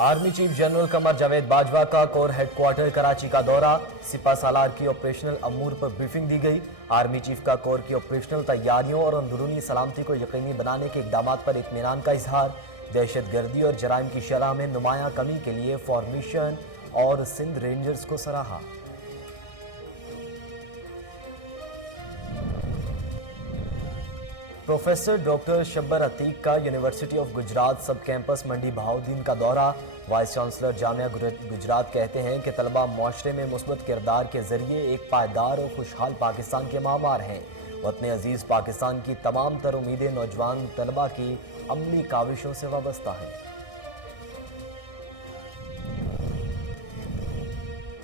Army chief general Qamar Javed Bajwa का core headquarter Karachi का दौरा। सिपा सालार की ऑपरेशनल अमूर पर ब्रीफिंग दी गई। आर्मी चीफ का कोर की ऑपरेशनल तैयारियों और अंदरूनी सलामती को यकीनी बनाने के इकदाम पर इत्मीनान का इजहार। दहशतगर्दी और जराइम की शरह में नुमाया कमी के लिए फॉर्मेशन और सिंध रेंजर्स को सराहा। प्रोफेसर डॉक्टर शब्बर अतीक का यूनिवर्सिटी ऑफ गुजरात सब कैंपस मंडी बहाउद्दीन का दौरा। वाइस चांसलर जामिया गुजरात कहते हैं कि तलबा मुआशरे में मुस्बत किरदार के जरिए एक पायदार और खुशहाल पाकिस्तान के मामार हैं। वतन अजीज पाकिस्तान की तमाम तर उम्मीदें नौजवान तलबा की अमली काविशों से वाबस्ता हैं।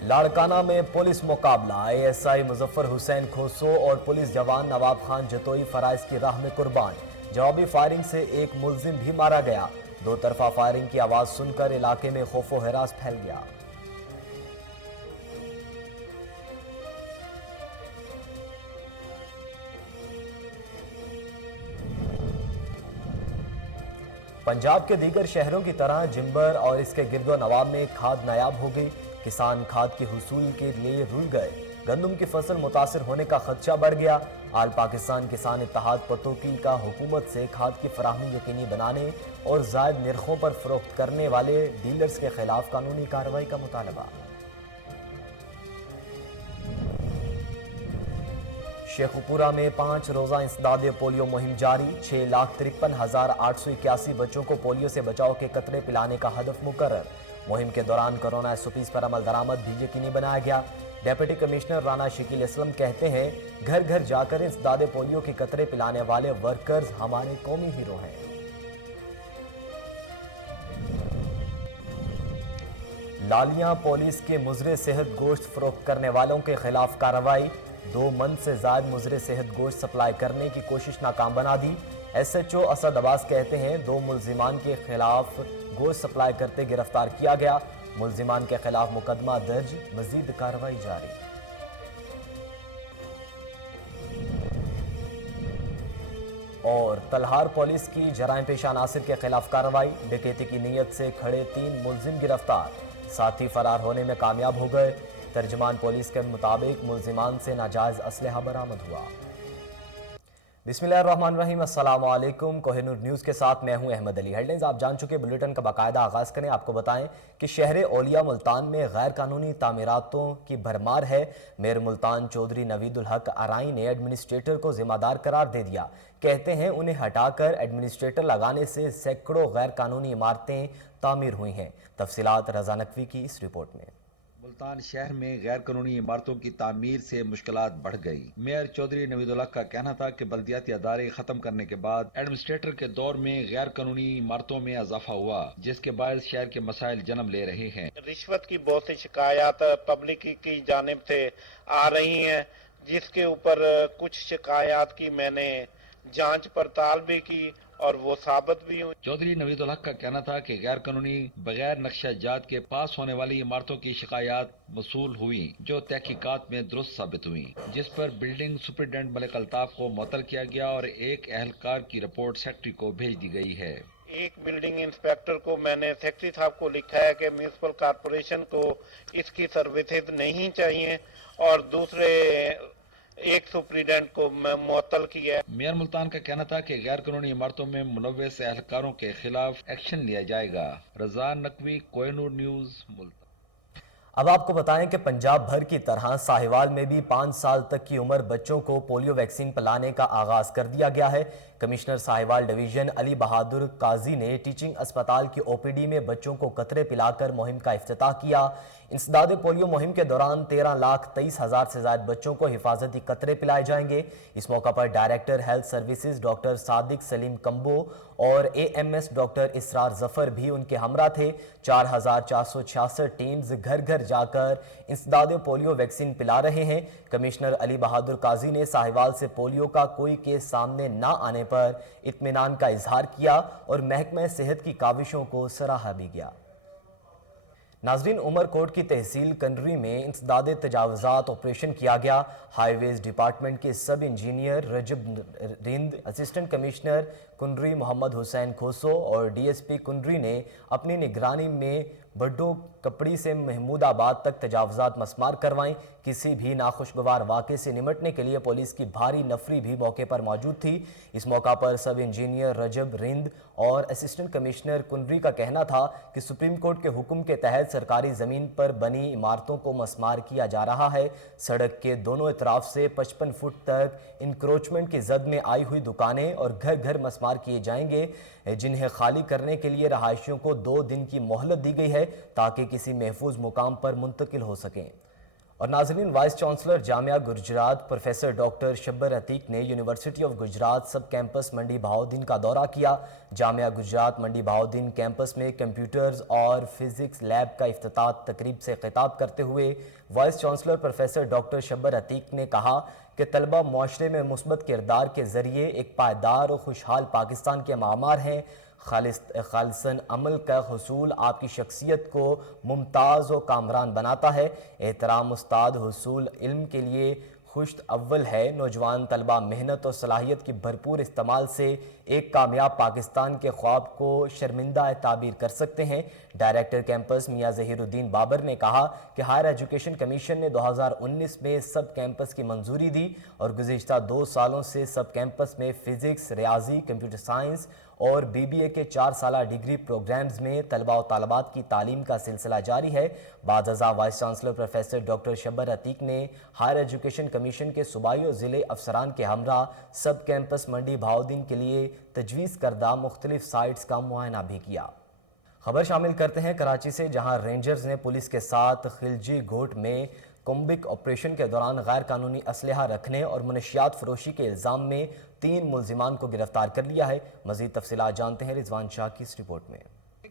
लाड़काना में पुलिस मुकाबला। ASI मुजफ्फर हुसैन खोसो और पुलिस जवान नवाब खान जतोई फराइज की राह में कुर्बान। जवाबी फायरिंग से एक मुलजिम भी मारा गया। दो तरफा फायरिंग की आवाज सुनकर इलाके में खौफो हरास फैल गया। पंजाब के दीगर शहरों की तरह जिम्बर और इसके गिरदो नवाब में खाद नायाब हो गई। किसान खाद के हुसूल के लिए रुल गए। गंदम की फसल मुतासर होने का खदशा बढ़ गया। आल पाकिस्तान किसान इत्तेहाद पतोकी का हुकूमत से खाद की फराहमी यकीनी बनाने और जायद निर्खों पर फरोख्त करने वाले डीलर्स के खिलाफ कानूनी कार्रवाई का मुतालबा। शेखुपुरा में 5 रोजा इंसदाद पोलियो मुहिम जारी। 6,53,881 बच्चों को पोलियो से बचाव के कतरे पिलाने का हदफ मुकर्रर। मुहिम के दौरान कोरोना SOPs पर अमल दरामद भी यकीनी बनाया गया। डेप्यूटी कमिश्नर राना शकील इस्लाम कहते हैं, घर घर जाकर इंसदाद पोलियो के कतरे पिलाने वाले वर्कर्स हमारे कौमी हीरो हैं। लालियां पुलिस के मुजरे सेहत गोश्त फरोख्त करने वालों के खिलाफ कार्रवाई। 2 मन से ज्यादा मुजरे सेहत गोश्त सप्लाई करने की कोशिश नाकाम बना दी। SHO असद अब्बास कहते हैं, 2 मुल्जिमान के खिलाफ गोश्त सप्लाई करते गिरफ्तार किया गया। मुल्जिमान के खिलाफ मुकदमा दर्ज, मजीद कार्रवाई जारी। और तलहार पुलिस की जराइम पेश अनासिर के खिलाफ कार्रवाई। डकैती की नीयत से खड़े 3 मुल्जिम गिरफ्तार। साथी फरार होने में कामयाब हो गए। तर्जमान पुलिस के मुताबिक मुल्जिमान से नाजायज असलहा बरामद हुआ। बिस्मिल्लाहिर्रहमानिर्रहीम, अस्सलाम वालेकुम। कोहिनूर न्यूज़ के साथ मैं हूं अहमद अली। हेडलाइंस आप जान चुके, बुलेटिन का बाकायदा आगाज़ करें। आपको बताएं कि शहर औलिया मुल्तान में गैर कानूनी तामीरातों की भरमार है। मेयर मुल्तान चौधरी नवीदुल हक अराई ने एडमिनिस्ट्रेटर को जिम्मेदार करार दे दिया। कहते हैं, उन्हें हटाकर एडमिनिस्ट्रेटर लगाने से सैकड़ों गैर कानूनी इमारतें तामीर हुई हैं। तफसीलात रज़ा नकवी की इस रिपोर्ट में। मुल्तान शहर में गैर कानूनी इमारतों की तामीर से मुश्किलात बढ़ गई। मेयर चौधरी नवीदुल हक का कहना था कि बल्दियाती अदारे खत्म करने के बाद एडमिनिस्ट्रेटर के दौर में गैर कानूनी इमारतों में इजाफा हुआ, जिसके बायस शहर के मसाइल जन्म ले रहे हैं। रिश्वत की बहुत सी शिकायत पब्लिक की जानिब से आ रही हैं, जिसके ऊपर कुछ शिकायत की मैंने जांच पड़ताल भी की और वो साबित भी हुई। चौधरी नवीदुल हक का कहना था कि गैर कानूनी बगैर नक्शा जात के पास होने वाली इमारतों की शिकायत वसूल हुई, जो तहकीकात में दुरुस्त साबित हुई, जिस पर बिल्डिंग सुपरिटेंडेंट मलिक अल्ताफ को मुअत्तल किया गया और एक अहलकार की रिपोर्ट सेक्रेटरी को भेज दी गई है। एक बिल्डिंग इंस्पेक्टर को मैंने सेक्रेटरी साहब को लिखा है कि म्यूनिसिपल कॉर्पोरेशन को इसकी सर्विसेज नहीं चाहिए, और दूसरे एक सुप्रीडेंट को मुअत्तल किया है। मेयर मुल्तान का कहना था कि गैर कानूनी इमारतों में मुलव्वस एहलकारों के खिलाफ एक्शन लिया जाएगा। रज़ा नकवी, कोहिनूर न्यूज़, मुल्तान। अब आपको बताएं कि पंजाब भर की तरह साहिवाल में भी 5 साल तक की उम्र बच्चों को पोलियो वैक्सीन पिलाने का आगाज कर दिया गया है। कमिश्नर साहिवाल डिवीजन अली बहादुर काजी ने टीचिंग अस्पताल की OPD में बच्चों को कतरे पिलाकर मुहिम का इफ्तिताह किया। इंसदाद पोलियो मुहिम के दौरान 13,23,000 से ज्यादा बच्चों को हिफाजती कतरे पिलाए जाएंगे। इस मौका पर director health services doctor Sadiq Salim combo और AMS डॉक्टर इसरार जफर भी उनके हमरा थे। 4,466 टीम्स घर घर जाकर इंसदाद पोलियो वैक्सीन पिला रहे हैं। कमिश्नर अली बहादुर काजी ने साहिवाल से पोलियो का कोई केस सामने न आने पर इत्मीनान का इजहार किया और महकमा सेहत की काविशों को सराहा भी गया। नाजरीन, उमरकोट की तहसील कंडरी में इंसदाद तजावज़ात ऑपरेशन किया गया। हाईवेज डिपार्टमेंट के सब इंजीनियर रजब रिंद, असिस्टेंट कमिश्नर कुंडरी मोहम्मद हुसैन खोसो और डीएसपी कुंडरी ने अपनी निगरानी में बड्डो कपड़ी से महमूदाबाद तक तजावज़ात मस्मार करवाईं। किसी भी नाखुशगवार वाक़े से निमटने के लिए पुलिस की भारी नफरी भी मौके पर मौजूद थी। इस मौका पर सब इंजीनियर रजब रिंद और असिस्टेंट कमिश्नर कुंडरी का कहना था कि सुप्रीम कोर्ट के हुक्म के तहत सरकारी ज़मीन पर बनी इमारतों को मस्मार किया जा रहा है। सड़क के दोनों तरफ से 55 फुट तक इंक्रोचमेंट की जद में आई हुई दुकानें और घर घर मस्मार किए जाएंगे, जिन्हें खाली करने के लिए रहायशियों को 2 दिन की मोहलत दी गई है ताकि किसी महफूज मुकाम पर मुंतकिल हो सकें। और नाज़रीन, vice chancellor Jamia Gujarat professor doctor Shabbir Atiq ने यूनिवर्सिटी ऑफ गुजरात सब कैंपस मंडी बहाउद्दीन का दौरा किया। जामिया गुजरात मंडी बहाउद्दीन कैंपस में कंप्यूटर्स और फिजिक्स लैब का इफ्तिताह तकरीब से खिताब करते हुए vice chancellor professor doctor Shabbir Atiq ने कहा कि तलबा मुआशरे में मुस्बत किरदार के ज़रिए एक पायदार और खुशहाल पाकिस्तान के मामार हैं। खालिसन अमल का हुसूल आपकी शख्सियत को मुमताज़ और कामरान बनाता है। एहतराम उस्ताद हुसूल इल्म के लिए खुश्त अव्वल है। नौजवान तलबा मेहनत और सलाहियत की भरपूर इस्तेमाल से एक कामयाब पाकिस्तान के ख्वाब को शर्मिंदा ताबीर कर सकते हैं। डायरेक्टर कैंपस मियां ज़हीरुद्दीन बाबर ने कहा कि हायर एजुकेशन कमीशन ने 2019 में सब कैंपस की मंजूरी दी और गुज़िश्ता 2 सालों से सब कैंपस में फ़िज़िक्स, रियाजी, कंप्यूटर साइंस और बीबीए के 4 साला डिग्री प्रोग्राम्स में तलबा और तालबात की तालीम का सिलसिला जारी है। बादअज़ा vice chancellor professor doctor Shabbir Atiq ने हायर एजुकेशन कमीशन के सूबाई और ज़िले अफसरान के हमरा सब कैंपस मंडी बहाउद्दीन के लिए तजवीज़ करदा मुख्तलिफ साइट्स का मुआयना भी किया। खबर शामिल करते हैं कराची से, जहां रेंजर्स ने पुलिस के साथ खिलजी घोट में कॉम्बिक ऑपरेशन के दौरान गैर कानूनी असलहा रखने और मनशियात फरोशी के इल्ज़ाम में 3 मुल्जिमान को गिरफ्तार कर लिया है। मज़ीद तफसीलात जानते हैं रिजवान शाह की इस रिपोर्ट में।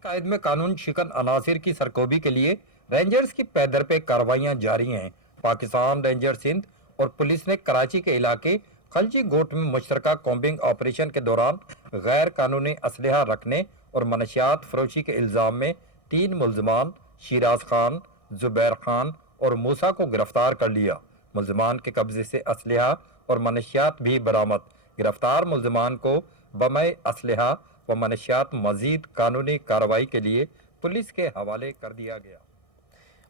कायद में कानून शिकन अनासिर की सरकोबी के लिए रेंजर्स की पैदर पे कार्रवाइयां जारी हैं। पाकिस्तान रेंजर सिंध और पुलिस ने कराची के इलाके खलजी गोट में मुश्तरका कॉम्बिंग ऑपरेशन के दौरान गैर कानूनी असलहा रखने और मनशियात फरोशी के इल्ज़ाम में 3 मुल्जिमान शिराज खान, जुबैर खान और मूसा को गिरफ्तार कर लिया। मुल्जिमान के कब्जे से असलहा और मनशियात भी बरामद। गिरफ्तार मुल्जिमान को बमए असलहा व मनशियात मजीद कानूनी कार्रवाई के लिए पुलिस के हवाले कर दिया गया।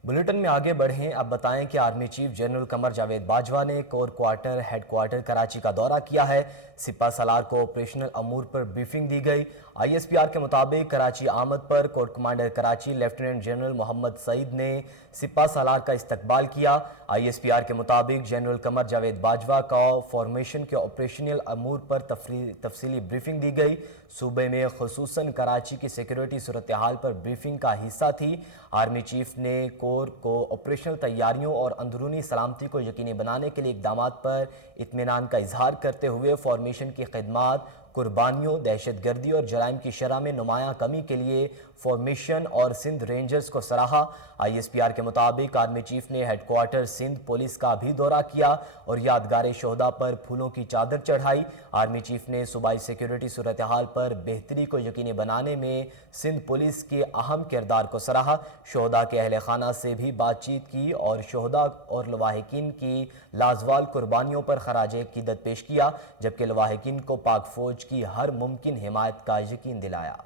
बुलेटिन में आगे बढ़ें, अब बताएं कि army chief general Qamar Javed Bajwa ने कोर क्वार्टर हेडक्वार्टर कराची का दौरा किया है। सिपा सलार को ऑपरेशनल अमूर पर ब्रीफिंग दी गई। ISPR के मुताबिक कराची आमद पर corps commander Karachi lieutenant general Muhammad Saeed ने सिपा सलार का इस्तकबाल किया। ISPR के मुताबिक जनरल कमर जावेद बाजवा का फॉर्मेशन के ऑपरेशनल अमूर पर तफसीली ब्रीफिंग दी गई। सूबे में खुसूसन कराची की सिक्योरिटी सूरत हाल पर ब्रीफिंग का हिस्सा थी। आर्मी चीफ ने कोर को ऑपरेशनल तैयारियों और अंदरूनी सलामती को यकीनी बनाने के लिए इक़दामात पर इत्मीनान का इजहार करते हुए फॉर्मेशन की खिदमात, कुर्बानियों, दहशतगर्दी और जराइम की शरह में नुमायां कमी के लिए फॉर्मेशन और सिंध रेंजर्स को सराहा। ISPR के मुताबिक आर्मी चीफ ने हेडक्वार्टर सिंध पुलिस का भी दौरा किया और यादगार शोहदा पर फूलों की चादर चढ़ाई। आर्मी चीफ ने सूबाई सिक्योरिटी सूरत हाल पर बेहतरी को यकीनी बनाने में सिंध पुलिस के अहम किरदार को सराहा। शोहदा के अहल खाना से भी बातचीत की और शोहदा और लवाहिकीन की लाजवाल कुर्बानियों पर खराज अकीदत पेश किया, जबकि लवाहिकीन को पाक फौज की हर मुमकिन हिमायत का यकीन दिलाया।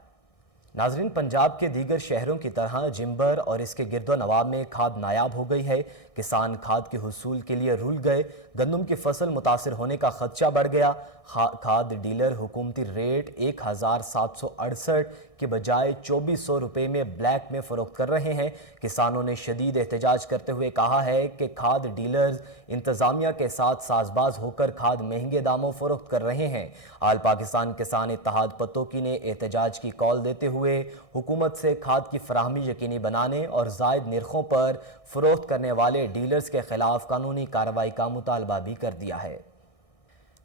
नाजरीन, पंजाब के दीगर शहरों की तरह जिम्बर और इसके गिरदो नवाब में खाद नायाब हो गई है। किसान खाद के हुसूल के लिए रुल गए। गंदम की फसल मुतासिर होने का खदशा बढ़ गया। खाद डीलर हुकूमती रेट 1768 के बजाय 2400 रुपये में ब्लैक में फ़रोख्त कर रहे हैं। किसानों ने शदीद एहतजाज करते हुए कहा है कि खाद डीलर्स इंतज़ामिया के साथ साजबाज होकर खाद महंगे दामों फ़रोख्त कर रहे हैं। आल पाकिस्तान किसान इत्तेहाद पतोकी ने एहतजाज की कॉल देते हुए हुकूमत से खाद की फराहमी यकीनी बनाने और जायद निर्खों पर फ़रोख्त करने वाले डीलर्स के खिलाफ कानूनी कार्रवाई का मुतालबा भी कर दिया है।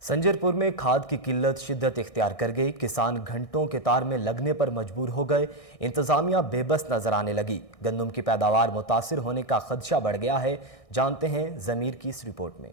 संजरपुर में खाद की किल्लत शिद्दत इख्तियार कर गई। किसान घंटों कतार में लगने पर मजबूर हो गए। इंतजामिया बेबस नजर आने लगी। गंदम की पैदावार मुतासिर होने का खदशा बढ़ गया है। जानते हैं ज़मीर की इस रिपोर्ट में।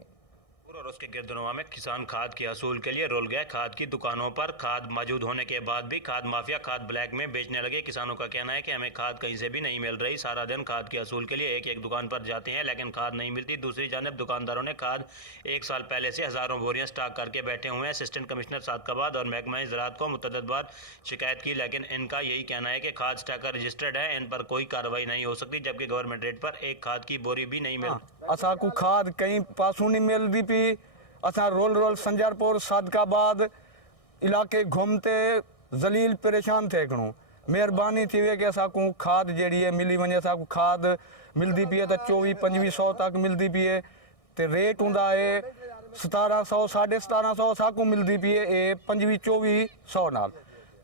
और उसके गिरदनवा में किसान खाद के हसूल के लिए रुल गए। खाद की दुकानों पर खाद मौजूद होने के बाद भी खाद माफिया खाद ब्लैक में बेचने लगे। किसानों का कहना है कि हमें खाद कहीं से भी नहीं मिल रही। सारा दिन खाद के हसूल के लिए एक एक दुकान पर जाते हैं लेकिन खाद नहीं मिलती। दूसरी जानब दुकानदारों ने खाद 1 साल पहले से हज़ारों बोरियां स्टॉक करके बैठे हुए हैं। असिस्टेंट कमिश्नर सादकाबाद और महकमा ज़राअत को मुतअद्दिद बार शिकायत की लेकिन इनका यही कहना है कि खाद स्टॉकर रजिस्टर्ड है, इन पर कोई कार्रवाई नहीं हो सकती, जबकि गवर्नमेंट रेट पर एक खाद की बोरी भी नहीं मिल। असा को खाद कहीं पासों नहीं मिलती पी। असा रोल रोल संजरपुर सादकाबाद इलाके घूमते जलील परेशान थे खणो। मेहरबानी थी वे कि असा को खाद जड़ी है मिली वने। असा को खाद मिलती पी है तो 24-2500 तक मिलती पी है ते रेट हुंदा है 1700 1750 असा को मिलती पी है 25-2400 नाल।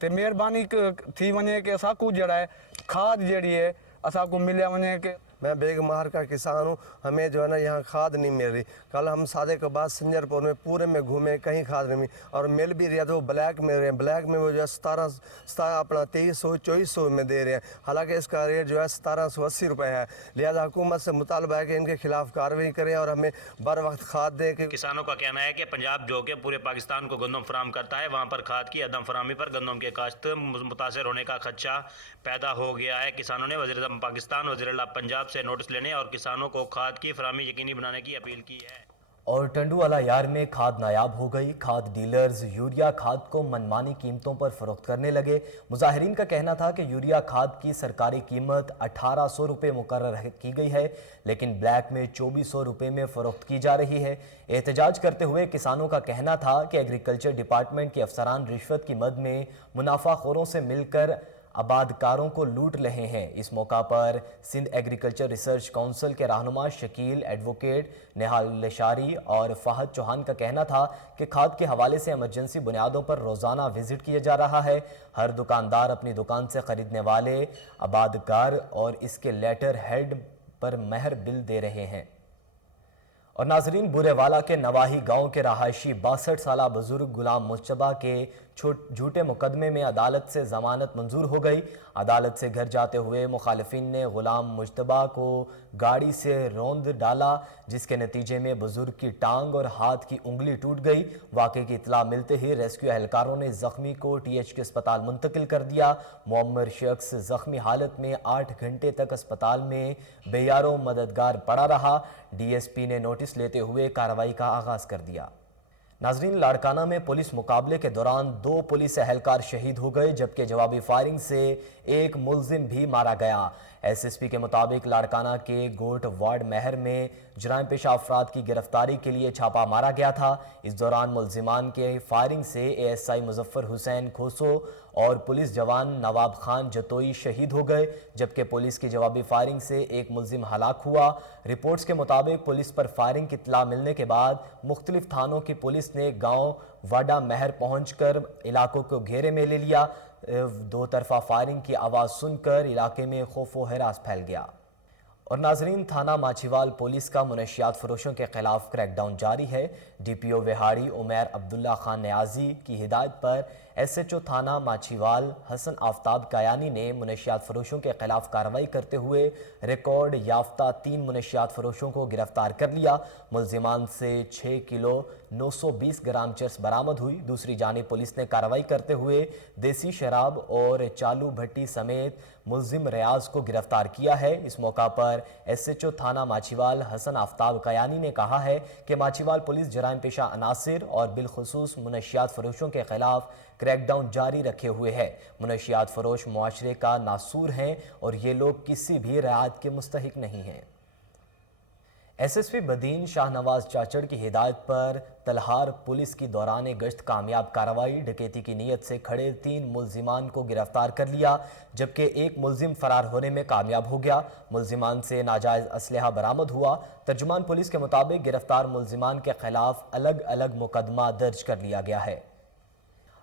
ते मेहरबानी थी वने कि असा को जड़ा है खाद जड़ी है असा को मिले वने के। मैं बेगमार का किसान हूँ, हमें जो है ना यहाँ खाद नहीं मिल रही। कल हम सादे के बाद संजरपुर में पूरे में घूमे, कहीं खाद नहीं मिली और मिल भी रही है तो वो ब्लैक मिल रहे हैं। ब्लैक में वो जो है 17 अपना 2300-2400 में दे रहे हैं, हालांकि इसका रेट जो है 1780 रुपये है। लिहाजा हुकूमत से मुतालबा है कि इनके खिलाफ कार्रवाई करें और हमें बर वक्त खाद दें। कि किसानों का कहना है कि पंजाब जो कि पूरे पाकिस्तान को गंदम फराम करता है, वहाँ पर खाद की अदम फरामी पर गंदम के काश्त मुतासर होने का खदशा पैदा हो गया है। किसानों ने वज़ीर-ए-आज़म पाकिस्तान, वज़ीर-ए-आला पंजाब से नोटिस लेने और किसानों को खाद की फरामी यकीनी बनाने की अपील की है। और टंडूवाला यार में खाद नायाब हो गई। खाद डीलर्स यूरिया खाद को मनमानी कीमतों पर फरोख्त करने लगे। मुजाहिरीन का कहना था कि यूरिया खाद की सरकारी कीमत 1800 रुपये मुकर्रर की गई है लेकिन ब्लैक में 2400 रुपये में फरोख्त की जा रही है। एहतजाज करते हुए किसानों का कहना था कि एग्रीकल्चर डिपार्टमेंट के अफसरान रिश्वत की मद में मुनाफाखोरों से मिलकर आबादकारों को लूट रहे हैं। इस मौका पर सिंध एग्रीकल्चर रिसर्च काउंसिल के रहनुमा शकील, एडवोकेट नेहाल लशारी और फहद चौहान का कहना था कि खाद के हवाले से इमरजेंसी बुनियादों पर रोज़ाना विजिट किया जा रहा है। हर दुकानदार अपनी दुकान से ख़रीदने वाले आबादकार और इसके लेटर हेड पर महर बिल दे रहे हैं। और नाजरीन, बुरेवाला के नवाही गांव के रहायशी 62 साला बुजुर्ग गुलाम मुश्तबा के झूठे मुकदमे में अदालत से जमानत मंजूर हो गई। अदालत से घर जाते हुए मुखालिफिन ने गुलाम मुश्तबा को गाड़ी से रौंद डाला जिसके नतीजे में बुजुर्ग की टांग और हाथ की उंगली टूट गई। वाक़े की इत्तला मिलते ही रेस्क्यू एहलकारों ने जख्मी को THK अस्पताल मुंतकिल कर दिया। मुअम्मर शख्स जख्मी हालत में 8 घंटे तक अस्पताल में बेयारो मददगार पड़ा रहा। DSP ने नोटिस लेते हुए कार्रवाई का आगाज कर दिया। नाजरीन, लाड़काना में पुलिस मुकाबले के दौरान 2 पुलिस एहलकार शहीद हो गए जबकि जवाबी फायरिंग से एक मुलजिम भी मारा गया। SSP के मुताबिक लाड़काना के गोट वार्ड महर में जराइम पेशा अफराद की गिरफ्तारी के लिए छापा मारा गया था। इस दौरान मुलजिमान के फायरिंग से ASI मुजफ्फर हुसैन खोसो और पुलिस जवान नवाब खान जतोई शहीद हो गए जबकि पुलिस की जवाबी फायरिंग से एक मुलजिम हलाक हुआ। रिपोर्ट्स के मुताबिक पुलिस पर फायरिंग की इत्तला मिलने के बाद मुख्तलिफ थानों की पुलिस ने गाँव वाडा महर पहुँचकर इलाकों को घेरे में ले लिया। 2 तरफा फायरिंग की आवाज़ सुनकर इलाके में खौफ व हरास फैल गया। और नाजरीन, थाना माछीवाल पुलिस का मुनशियात फरोशों के खिलाफ क्रैकडाउन जारी है। DPO विहाड़ी उमैर अब्दुल्ला खान न्याजी की हिदायत पर SHO थाना माछीवाल हसन आफ्ताब कायानी ने मुनशियात फरोशों के खिलाफ कार्रवाई करते हुए रिकॉर्ड याफ्ता 3 मुनशियात फरोशों को गिरफ्तार कर लिया। मुलजिमान से 6 किलो 920 ग्राम चरस बरामद हुई। दूसरी जानिब पुलिस ने कार्रवाई करते हुए देसी शराब और चालू भट्टी समेत मुलजिम रियाज को गिरफ्तार किया है। इस मौका पर SHO थाना माछीवाल हसन आफ्ताब कायानी ने कहा है कि माछीवाल पुलिस जराइम पेशा अनासिर और बिलखुसूस मुनशियात फरोशों के खिलाफ क्रैकडाउन जारी रखे हुए है। मुनशियात फरोश मुआशरे का नासूर हैं और ये लोग किसी भी रियायत के मुस्तहिक नहीं हैं। SSP बदीन शाहनवाज चाचड़ की हिदायत पर तलहार पुलिस की दौरान गश्त कामयाब कार्रवाई। डकैती की नीयत से खड़े 3 मुलजिमान को गिरफ्तार कर लिया जबकि एक मुलजिम फरार होने में कामयाब हो गया। मुलजिमान से नाजायज असलहा बरामद हुआ। तर्जुमान पुलिस के मुताबिक गिरफ्तार मुलजिमान के खिलाफ अलग अलग मुकदमा दर्ज कर लिया गया है।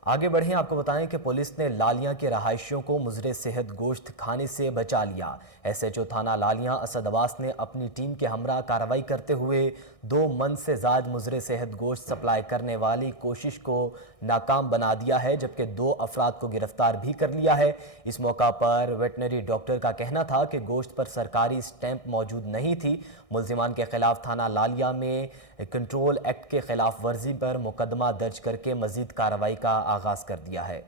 आगे बढ़ें, आपको बताएं कि पुलिस ने लालियां के रहायशियों को मुजरे सेहत गोश्त खाने से बचा लिया। एसएचओ थाना लालियां असद अब्बास ने अपनी टीम के हमरा कार्रवाई करते हुए 2 मन से ज़ायद मुजरे सेहत गोश्त सप्लाई करने वाली कोशिश को नाकाम बना दिया है, जबकि 2 अफराद को गिरफ्तार भी कर लिया है। इस मौका पर वेटनरी डॉक्टर का कहना था कि गोश्त पर सरकारी स्टैंप मौजूद नहीं थी। मुल्जिमान के खिलाफ थाना लालिया में कंट्रोल एक्ट के खिलाफ वर्जी पर मुकदमा दर्ज करके मजीद कार्रवाई का आगाज कर दिया है।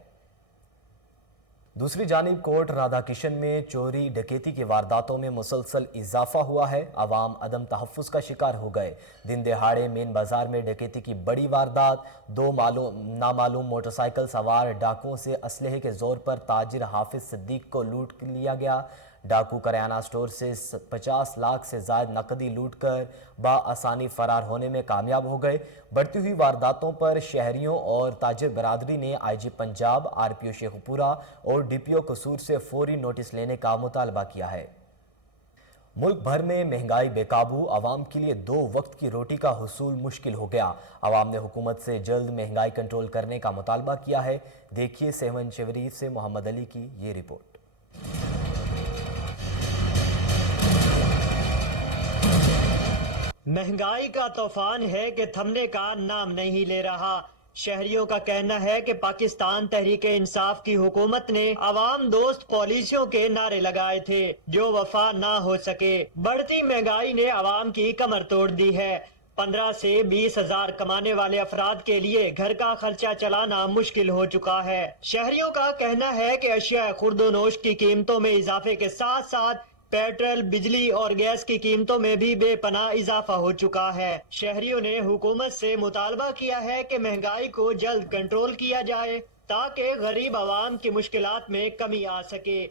दूसरी जानिब कोट राधाकिशन में चोरी डकैती की वारदातों में मुसलसल इजाफा हुआ है। अवाम अदम तहफ़्फ़ुज़ का शिकार हो गए। दिन दहाड़े मेन बाजार में डकैती की बड़ी वारदात। 2 नामालूम मोटरसाइकिल सवार डाकुओं से असलहे के जोर पर ताजिर हाफिज सिद्दीक को लूट लिया गया। डाकू करियाना स्टोर से 50 लाख से ज़ायद नकदी लूट कर बाआसानी फरार होने में कामयाब हो गए। बढ़ती हुई वारदातों पर शहरियों और ताजिर बरादरी ने IG पंजाब, RPO शेखपुरा और DPO कसूर से फौरी नोटिस लेने का मुतालबा किया है। मुल्क भर में महंगाई बेकाबू, आवाम के लिए 2 वक्त की रोटी का हुसूल मुश्किल हो गया। आवाम ने हुकूमत से जल्द महंगाई कंट्रोल करने का मुतालबा किया है। देखिए 7 शरीफ से मोहम्मद अली की ये रिपोर्ट। महंगाई का तूफान है कि थमने का नाम नहीं ले रहा। शहरियों का कहना है कि पाकिस्तान तहरीक इंसाफ की हुकूमत ने अवाम दोस्त पॉलिसियों के नारे लगाए थे जो वफा ना हो सके। बढ़ती महंगाई ने अवाम की कमर तोड़ दी है। 15 से 20 हजार कमाने वाले अफराद के लिए घर का खर्चा चलाना मुश्किल हो चुका है। शहरियों का कहना है कि अशिया खुर्दोनोश की कीमतों में इजाफे के साथ साथ पेट्रोल, बिजली और गैस की कीमतों में भी बेपनाह इजाफा हो चुका है। शहरियों ने हुकूमत से मुतालबा किया है कि महंगाई को जल्द कंट्रोल किया जाए ताकि गरीब आवाम की मुश्किलात में कमी आ सके।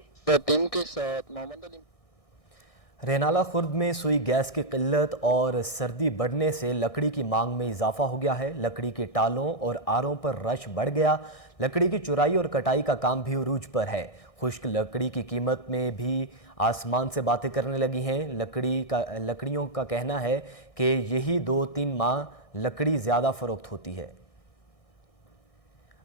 रेनाला खुर्द में सुई गैस की किल्लत और सर्दी बढ़ने से लकड़ी की मांग में इजाफा हो गया है। लकड़ी की टालों और आरों पर रश बढ़ गया। लकड़ी की चुराई और कटाई का काम भी उरूज पर है। खुश्क लकड़ी की कीमत में भी आसमान से बातें करने लगी हैं। लकड़ियों का कहना है कि यही 2-3 माह लकड़ी ज़्यादा फ़रोख्त होती है।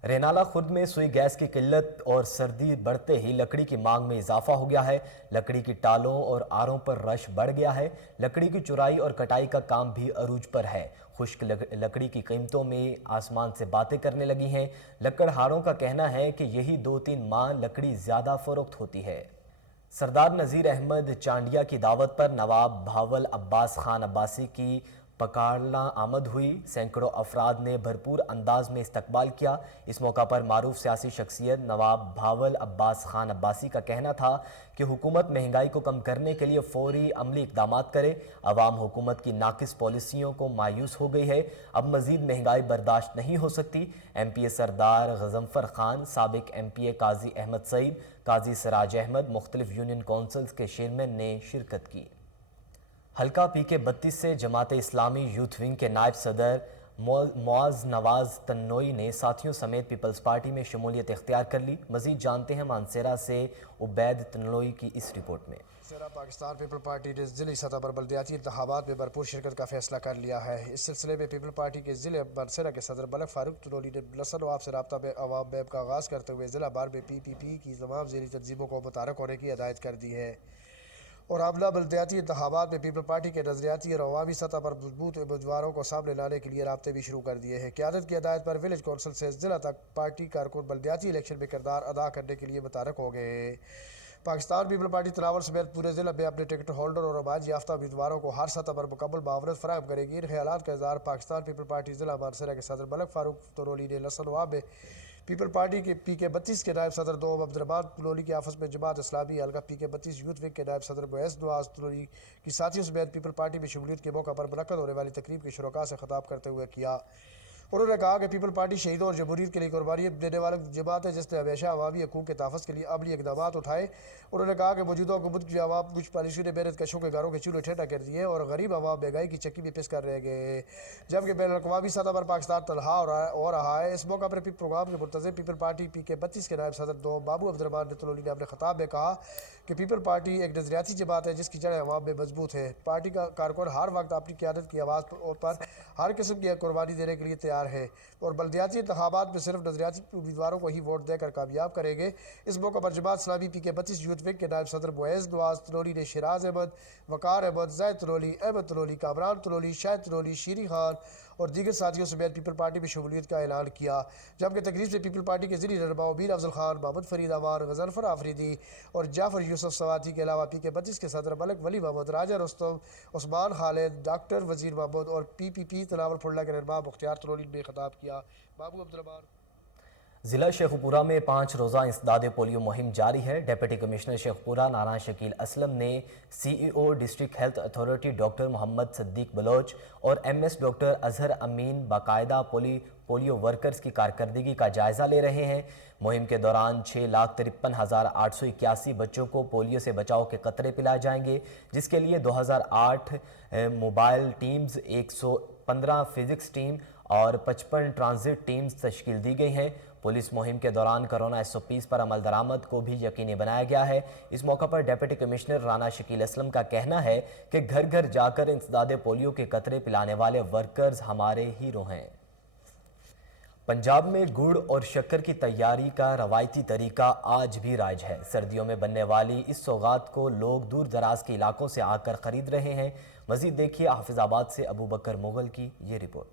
रेनाला खुर्द में सुई गैस की किल्लत और सर्दी बढ़ते ही लकड़ी की मांग में इजाफा हो गया है। लकड़ी की टालों और आरों पर रश बढ़ गया है। लकड़ी की चुराई और कटाई का काम भी अरूज पर है। खुश्क लकड़ी की कीमतों में आसमान से बातें करने लगी हैं। लकड़हारों का कहना है कि यही 2-3 माह लकड़ी ज़्यादा फ़रोख्त होती है। सरदार नज़ीर अहमद चांडिया की दावत पर नवाब भावल अब्बास खान अब्बासी की पकाड़ला आमद हुई। सैकड़ों अफराद ने भरपूर अंदाज में इस्तकबाल किया। इस मौका पर मारूफ सियासी शख्सियत नवाब भावल अब्बास खान अब्बासी का कहना था कि हुकूमत महंगाई को कम करने के लिए फौरी अमली इक़दाम करे। अवाम हुकूमत की नाकिस पॉलिसियों को मायूस हो गई है। अब मज़ीद महंगाई बर्दाश्त नहीं हो सकती। MPA सरदार गजनफर खान, साबिक MPA काजी अहमद सईद, काजी सिराज अहमद, मुख्तलिफ यूनियन काउंसिल्स के चेयरमैन ने शिरकत की। हल्का PK 32 से जमात इस्लामी यूथ विंग के नायब सदर मुआज़ नवाज तन्नोई ने साथियों समेत पीपल्स पार्टी में शमूलियत इख्तियार कर ली। मजीद जानते हैं मानसेरा से उबैद तन्नोई की इस रिपोर्ट में। पाकिस्तान पीपल पार्टी ने ज़िली सतह पर बल्दियाती इंतखाबात में भरपूर शिरकत का फैसला कर लिया है। इस सिलसिले में पीपल पार्टी के ज़िले मानसेरा के सदर मलिक फारूक तनोली ने लसन वाब से रब्ता में अवाम बैब का आगाज़ करते हुए ज़िला भर में PPP की तमाम ज़ेली तंजीमों को मुतारक होने की हिदायत कर दी है और आमला बल्दियाती इंतखाबात में पीपल पार्टी के नजरियाती और अवामी सतह पर मजबूत उम्मीदवारों को सामने लाने के लिए राब्ते भी शुरू कर दिए हैं। क़यादत की हिदायत पर विलेज कौंसिल से ज़िला तक पार्टी कारकुन बल्दियाती इलेक्शन में किरदार अदा करने के लिए मुतारक हो गए हैं। पाकिस्तान पीपल पार्टी तनावर समेत पूरे ज़िला में अपने टिकट होल्डर और अमाज याफ्ता उम्मीदवारों को हर सतह पर मुकम्मल मावरत फराहम करेगी। इन ख्यालात का इज़हार पाकिस्तान पीपल पार्टी ज़िला मानसरा के सदर मलिक फारूक तनोली ने लसनवा में पीपल पार्टी के PK 32 के नायब सदर दो अब्दुलरहमान तनोली की आपस में जमात इस्लामी हल्का PK 32 यूथ विंग के नायब सदर मुअज़्ज़ नवाज तनोली की साथियों समेत पीपल पार्टी में शमूलियत के मौका पर मुनक्कद होने वाली तकरीब के शुरका से खिताब करते हुए किया। उन्होंने कहा कि पीपल पार्टी शहीदों और जमहूरियत के लिए कुर्बानी देने वाले जमात है जिसने हमेशा अवामी हकूक़ के तहफ़्फ़ुज़ के लिए अमली इक़दाम उठाए। उन्होंने कहा कि मौजूदा हुकूमत की आवाम कुछ पॉलिसियों ने मेहनत कशों के घरों के चूल्हे ठंडा कर दिए और गरीब आवाम महंगाई की चक्की में पिस कर रह गए, जबकि बैनुल-अक़वामी सतह पर पाकिस्तान तनहा हो रहा है। इस मौका पर प्रोग्राम के मुंतज़िम पीपल पार्टी PK 32 के नायब सदर दो बाबू अब्दुलरहमान तनोली ने अपने खिताब में कहा کہ پیپل پارٹی ایک نظریاتی جماعت ہے جس کی جڑیں عوام میں مضبوط ہے. پارٹی کا کارکن ہر وقت اپنی قیادت کی آواز پر ہر قسم کی قربانی دینے کے لیے تیار ہے اور بلدیاتی انتخابات میں صرف نظریاتی امیدواروں کو ہی ووٹ دے کر کامیاب کریں گے. اس موقع پر جماعت اسلامی پی کے 32 یوتھ ونگ کے نائب صدر معیز نواز تلولی نے شیراز احمد، وقار احمد، زید تلولی، احمد تلولی، کامران تلولی، شاہد تلولی، شیری خان اور دیگر ساتھیوں سمیت پیپل پارٹی میں شمولیت کا اعلان کیا. جبکہ تقریب سے پیپل پارٹی کے ذریعے رہنما امیر افضل خان، محمد فرید آوار، غضنفر آفریدی اور جعفر یوسف سواتی کے علاوہ پی کے 32 کے صدر ملک ولی محمد، راجہ رستم، عثمان خالد، ڈاکٹر وزیر محمد اور پی تلاور پھلہ کے رہنما مختار تلولی نے خطاب کیا. بابو عبدالرحمان. ضلع شیخوپورہ میں 5 روزہ انسداد پولیو مہم جاری ہے. ڈپٹی کمشنر شیخوپورہ ناران شکیل اسلم نے سی ای او ڈسٹرکٹ ہیلتھ اتھارٹی ڈاکٹر محمد صدیق بلوچ اور ایم ایس ڈاکٹر اظہر امین باقاعدہ پولیو ورکرز کی کارکردگی کا جائزہ لے رہے ہیں. مہم کے دوران 6,53,881 بچوں کو پولیو سے بچاؤ کے قطرے پلائے جائیں گے، جس کے لیے 2008 موبائل ٹیمز، 115 فزکس ٹیم اور 55 ٹرانزٹ ٹیمز تشکیل دی گئی ہیں. پولیس مہم کے دوران کرونا SOPs پر عمل درآمد کو بھی یقینی بنایا گیا ہے. اس موقع پر ڈپٹی کمشنر رانا شکیل اسلم کا کہنا ہے کہ گھر گھر جا کر انسداد پولیو کے قطرے پلانے والے ورکرز ہمارے ہیرو ہیں. پنجاب میں گڑ اور شکر کی تیاری کا روایتی طریقہ آج بھی رائج ہے. سردیوں میں بننے والی اس سوغات کو لوگ دور دراز کے علاقوں سے آ کر خرید رہے ہیں. مزید دیکھیے حافظ آباد سے ابو بکر مغل کی یہ رپورٹ.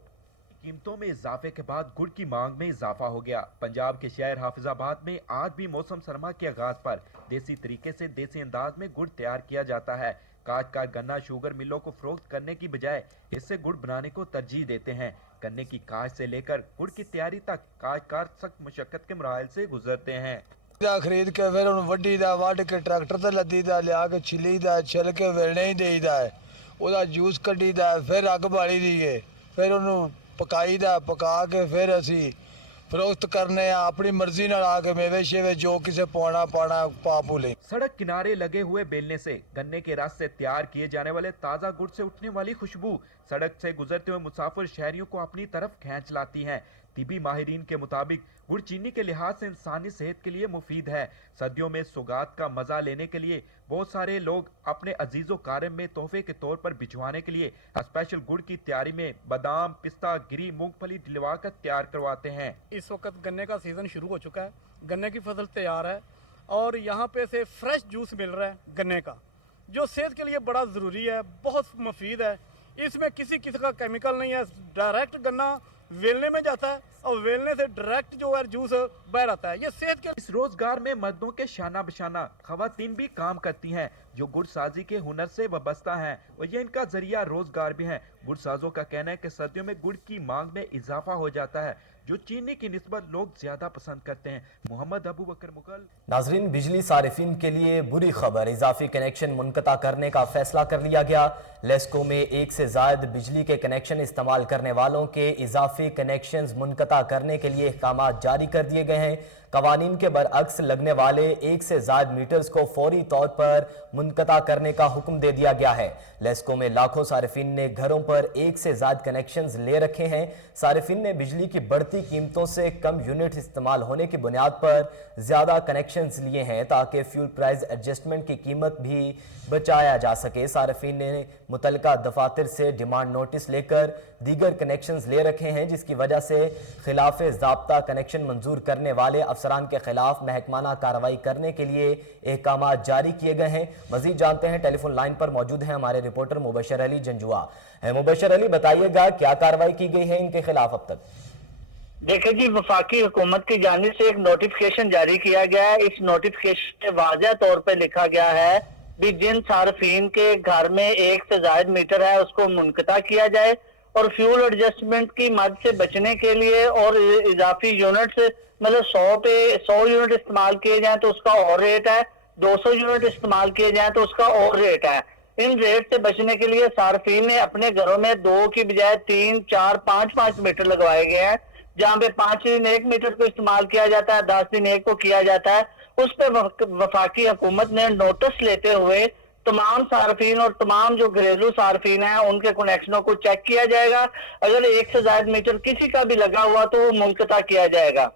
قیمتوں میں اضافے کے بعد گڑ کی مانگ میں اضافہ ہو گیا. پنجاب کے شہر حافظ آباد میں آج بھی موسم سرما کے آغاز پر دیسی طریقے سے دیسی انداز میں گڑ تیار کیا جاتا ہے. کاشتکار گنا شوگر ملوں کو فروخت کرنے کی بجائے اس سے گڑ بنانے کو ترجیح دیتے ہیں. گنے کی کاشت سے لے کر گڑ کی تیاری تک کاشتکار سخت مشقت کے مراحل سے گزرتے ہیں. خرید کے پھر وڈی دا وڈ کے ٹریکٹر تے لدی دا لیا کے چھلی دا چھل کے ویلنے ہی دئی دا ہے. وہ جوس کڈی دا پھر اگ بالی دی ہے، پھر انہوں پکائی دا، پکا کے پھر اسی فروخت کرنے اپنی مرضی نال آ کے میوے شیوے جو کسے پانا پا پولے. سڑک کنارے لگے ہوئے بیلنے سے گنے کے رس سے تیار کیے جانے والے تازہ گڑ سے اٹھنے والی خوشبو سڑک سے گزرتے ہوئے مسافر شہریوں کو اپنی طرف کھینچ لاتی ہیں. طبی ماہرین کے مطابق گڑ چینی کے لحاظ سے انسانی صحت کے لیے مفید ہے. سردیوں میں سوغات کا مزہ لینے کے لیے بہت سارے لوگ اپنے عزیز و کارم میں تحفے کے طور پر بھجوانے کے لیے اسپیشل گڑ کی تیاری میں بادام، پستہ، گری، مونگ پھلی ڈلوا کر تیار کرواتے ہیں. اس وقت گنے کا سیزن شروع ہو چکا ہے، گنے کی فصل تیار ہے اور یہاں پہ سے فریش جوس مل رہا ہے گنے کا، جو صحت کے لیے بڑا ضروری ہے، بہت مفید ہے. اس میں کسی قسم کا کیمیکل نہیں ہے. ڈائریکٹ گنا ویلنے میں جاتا ہے اور ویلنے سے ڈائریکٹ جو ہے جوس باہر آتا ہے. یہ صحت کے اس روزگار میں مردوں کے شانہ بشانہ خواتین بھی کام کرتی ہیں جو گڑ سازی کے ہنر سے وابستہ ہیں اور یہ ان کا ذریعہ روزگار بھی ہیں. گڑ سازوں کا کہنا ہے کہ سردیوں میں گڑ کی مانگ میں اضافہ ہو جاتا ہے جو چینی کی نسبت لوگ زیادہ پسند کرتے ہیں. محمد ابو بکر مغل. ناظرین، بجلی صارفین کے لیے بری خبر، اضافی کنیکشن منقطع کرنے کا فیصلہ کر لیا گیا. لیسکو میں 1 سے زائد بجلی کے کنیکشن استعمال کرنے والوں کے اضافی کنیکشنز منقطع کرنے کے لیے احکامات جاری کر دیے گئے ہیں. قوانین کے برعکس لگنے والے 1 سے زائد میٹرز کو فوری طور پر منقطع کرنے کا حکم دے دیا گیا ہے. لیسکو میں لاکھوں صارفین نے گھروں پر 1 سے زائد کنیکشنز لے رکھے ہیں. صارفین نے بجلی کی بڑھتی قیمتوں سے کم یونٹ استعمال ہونے کی بنیاد پر زیادہ کنیکشنز لیے ہیں تاکہ فیول پرائز ایڈجسٹمنٹ کی قیمت بھی بچایا جا سکے. صارفین نے متعلقہ دفاتر سے ڈیمانڈ نوٹس لے کر دیگر کنیکشنز لے رکھے ہیں، جس کی وجہ سے خلاف ضابطہ کنیکشن منظور کرنے والے افسران کے خلاف محکمانہ کارروائی کرنے کے لیے احکامات جاری کیے گئے ہیں. مزید جانتے ہیں، ٹیلی فون لائن پر موجود ہیں ہمارے رپورٹر مبشر علی جنجوا. مبشر علی، بتائیے گا کیا کارروائی کی گئی ہے ان کے خلاف اب تک؟ دیکھیں جی، وفاقی حکومت کی جانب سے ایک نوٹیفکیشن جاری کیا گیا ہے. اس نوٹیفکیشن میں واضح طور پہ لکھا گیا ہے بھی جن صارفین کے گھر میں 1 سے زائد میٹر ہے اس کو منقطع کیا جائے اور فیول ایڈجسٹمنٹ کی مد سے بچنے کے لیے اور اضافی یونٹس مطلب 100 یونٹ استعمال کیے جائیں تو اس کا اور ریٹ ہے، 200 یونٹ استعمال کیے جائیں تو اس کا اور ریٹ ہے. ان ریٹ سے بچنے کے لیے صارفین نے اپنے گھروں میں 2 کی بجائے 3، 4، 5 میٹر لگوائے گئے ہیں. جہاں پہ 5 دن 1 میٹر کو استعمال کیا جاتا ہے، 10 دن 1 کو کیا جاتا ہے. اس پہ وفاقی حکومت نے نوٹس لیتے ہوئے تمام صارفین اور تمام جو گھریلو صارفین ہیں ان کے کنیکشنوں کو چیک کیا جائے گا. اگر 1 سے زائد میٹر کسی کا بھی لگا ہوا تو وہ منقطع کیا جائے گا.